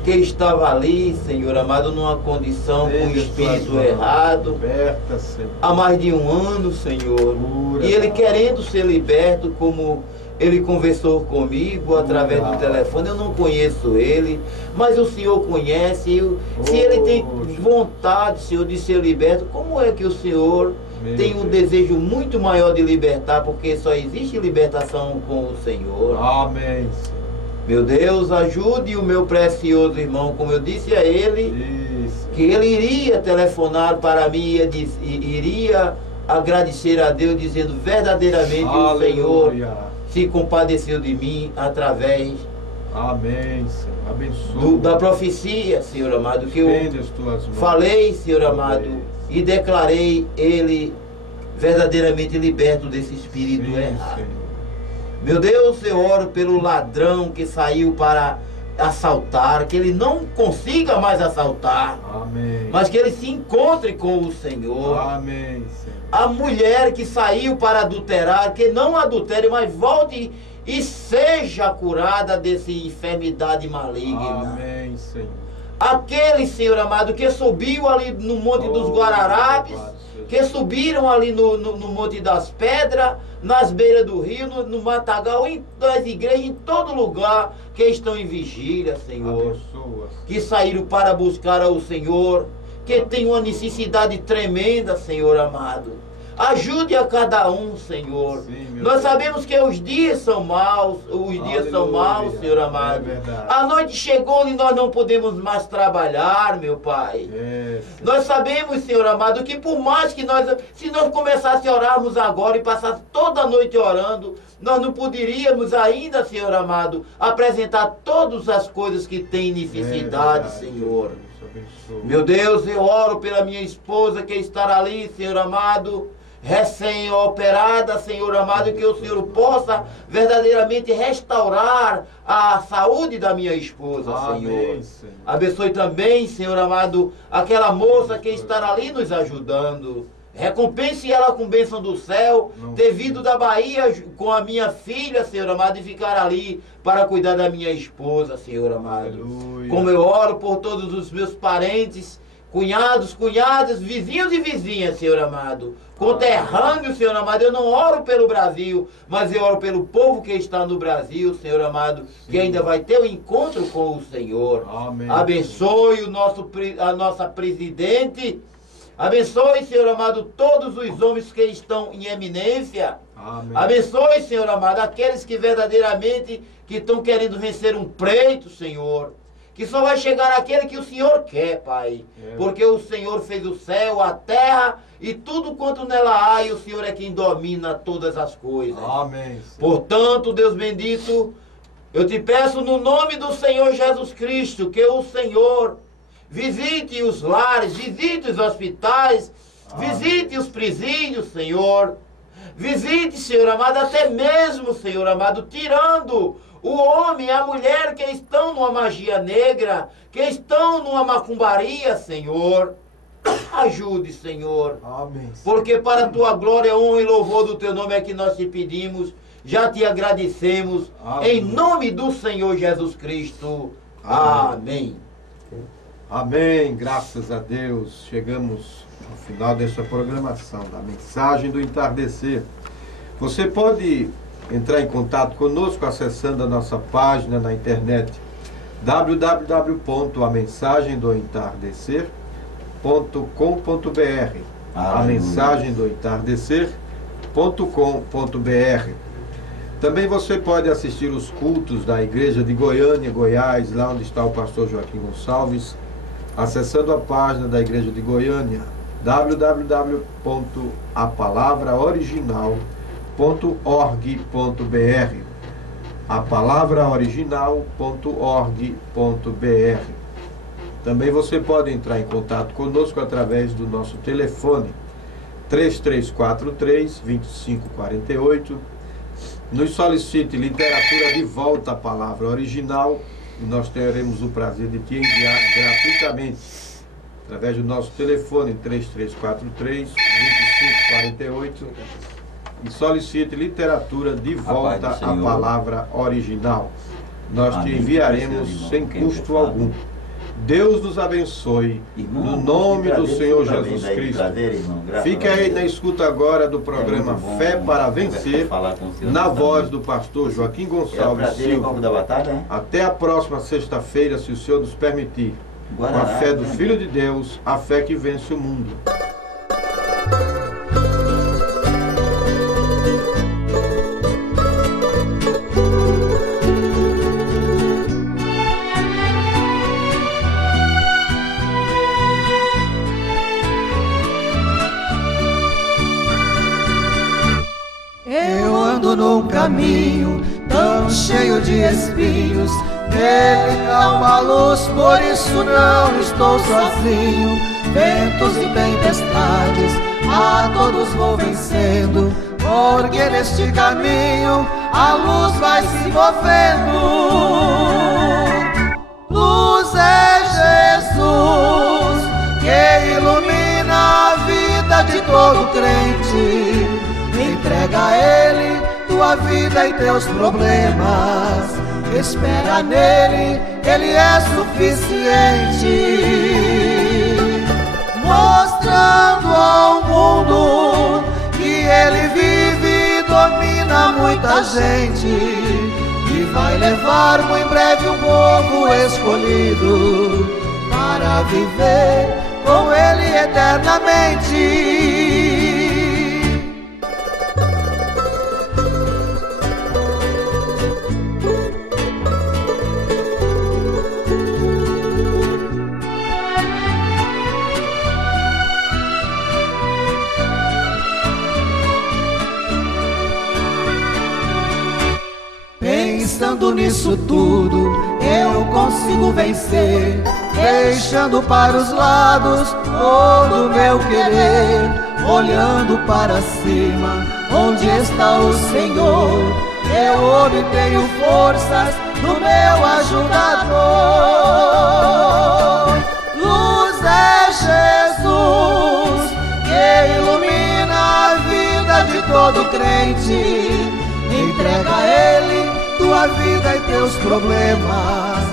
que estava ali, Senhor amado, numa condição com o espírito errado, liberta, Senhor, há mais de um ano, Senhor, e ele querendo ser liberto, como ele conversou comigo através do telefone. Eu não conheço ele, mas o Senhor conhece. Se ele tem vontade, Senhor, de ser liberto, como é que o Senhor tem um desejo muito maior de libertar, porque só existe libertação com o Senhor. Amém. Meu Deus, ajude o meu precioso irmão, como eu disse a ele, que ele iria telefonar para mim e iria agradecer a Deus, dizendo verdadeiramente o Senhor se compadeceu de mim através da profecia, Senhor amado, que eu falei, Senhor amado, e declarei ele verdadeiramente liberto desse espírito errado. Meu Deus, eu oro pelo ladrão que saiu para assaltar, que ele não consiga mais assaltar. Amém. Mas que ele se encontre com o Senhor. Amém, Senhor. A mulher que saiu para adulterar, que não adultere, mas volte e seja curada dessa enfermidade maligna. Amém, Senhor. Aquele, Senhor amado, que subiu ali no Monte dos Guararapes, que subiram ali no Monte das Pedras, nas beiras do rio, no matagal, nas igrejas, em todo lugar, que estão em vigília, Senhor. Abençoa. Que saíram para buscar ao Senhor, que tem uma necessidade tremenda, Senhor amado. Ajude a cada um, Senhor. Sim, Nós sabemos que os dias são maus, Senhor amado. A noite chegou e nós não podemos mais trabalhar, meu Pai. Nós sabemos, Senhor amado, que por mais que se nós começássemos a orarmos agora e passássemos toda a noite orando, nós não poderíamos ainda, Senhor amado, apresentar todas as coisas que tem necessidade, Senhor. Meu Deus, eu oro pela minha esposa que está ali, Senhor amado, recém-operada, Senhor amado, que o Senhor possa verdadeiramente restaurar a saúde da minha esposa, Senhor. Senhor. Abençoe também, Senhor amado, aquela moça que está ali nos ajudando. Recompense ela com bênção do céu, ter vindo da Bahia com a minha filha, Senhor amado, e ficar ali para cuidar da minha esposa, Senhor amado. Aleluia. Como eu oro por todos os meus parentes, cunhados, cunhadas, vizinhos e vizinhas, Senhor amado. Conterrâneos, Senhor amado, eu não oro pelo Brasil, mas eu oro pelo povo que está no Brasil, Senhor amado, que ainda vai ter um encontro com o Senhor. Amém. Abençoe a nossa presidente. Abençoe, Senhor amado, todos os homens que estão em eminência. Amém. Abençoe, Senhor amado, aqueles que verdadeiramente que estão querendo vencer um pleito, Senhor. Que só vai chegar aquele que o Senhor quer, Pai. Porque o Senhor fez o céu, a terra e tudo quanto nela há, e o Senhor é quem domina todas as coisas. Amém. Portanto, Deus bendito, eu te peço no nome do Senhor Jesus Cristo, que o Senhor visite os lares, visite os hospitais, visite os presídios, Senhor. Visite, Senhor amado, até mesmo, Senhor amado, tirando o homem e a mulher que estão numa magia negra, que estão numa macumbaria, Senhor. Ajude, Senhor. Amém. Porque para a tua glória, honra e louvor do teu nome é que nós te pedimos. Já te agradecemos. Amém. Em nome do Senhor Jesus Cristo. Amém. Amém. Graças a Deus. Chegamos ao final desta programação da Mensagem do Entardecer. Você pode entrar em contato conosco acessando a nossa página na internet www.amensagemdoentardecer.com.br amensagemdoentardecer.com.br. Também você pode assistir os cultos da Igreja de Goiânia, Goiás, lá onde está o pastor Joaquim Gonçalves, acessando a página da Igreja de Goiânia, www.apalavraoriginal.org.br apalavraoriginal.org.br. Também você pode entrar em contato conosco através do nosso telefone 3343-2548. Nos solicite literatura de volta à palavra original e nós teremos o prazer de te enviar gratuitamente através do nosso telefone 3343-2548 e solicite literatura de volta à palavra original. Nós te enviaremos sem custo algum. Deus nos abençoe, no nome do Senhor Jesus Cristo. Fique aí na escuta agora do programa Fé para Vencer, na voz do pastor Joaquim Gonçalves Silva. Até a próxima sexta-feira, se o Senhor nos permitir. Com a fé do Filho de Deus, a fé que vence o mundo. Num caminho tão cheio de espinhos, nele há uma luz, por isso não estou sozinho. Ventos e tempestades, a todos vou vencendo, porque neste caminho a luz vai se movendo. todo crente. Entrega a Ele tua vida e teus problemas. Espera nele, Ele é suficiente. Mostrando ao mundo que Ele vive e domina muita gente, e vai levar muito em breve um povo escolhido para viver com Ele eternamente. Pensando nisso tudo, eu consigo vencer, deixando para os lados todo o meu querer, olhando para cima, onde está o Senhor. Eu obtenho forças do meu ajudador. Luz é Jesus, que ilumina a vida de todo crente. Entrega a Ele tua vida e teus problemas.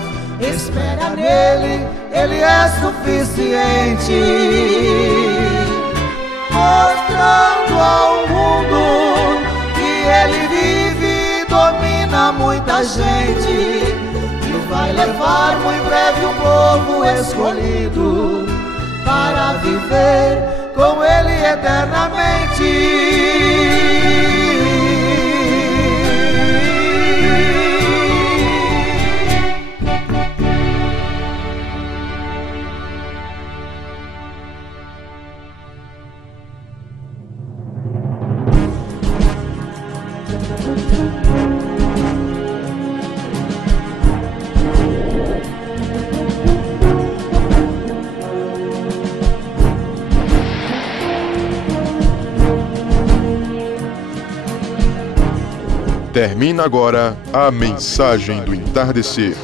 Espera nele, Ele é suficiente. Mostrando ao mundo que Ele vive e domina muita gente, e vai levar muito em breve um povo escolhido para viver com Ele eternamente. Termina agora a mensagem do entardecer.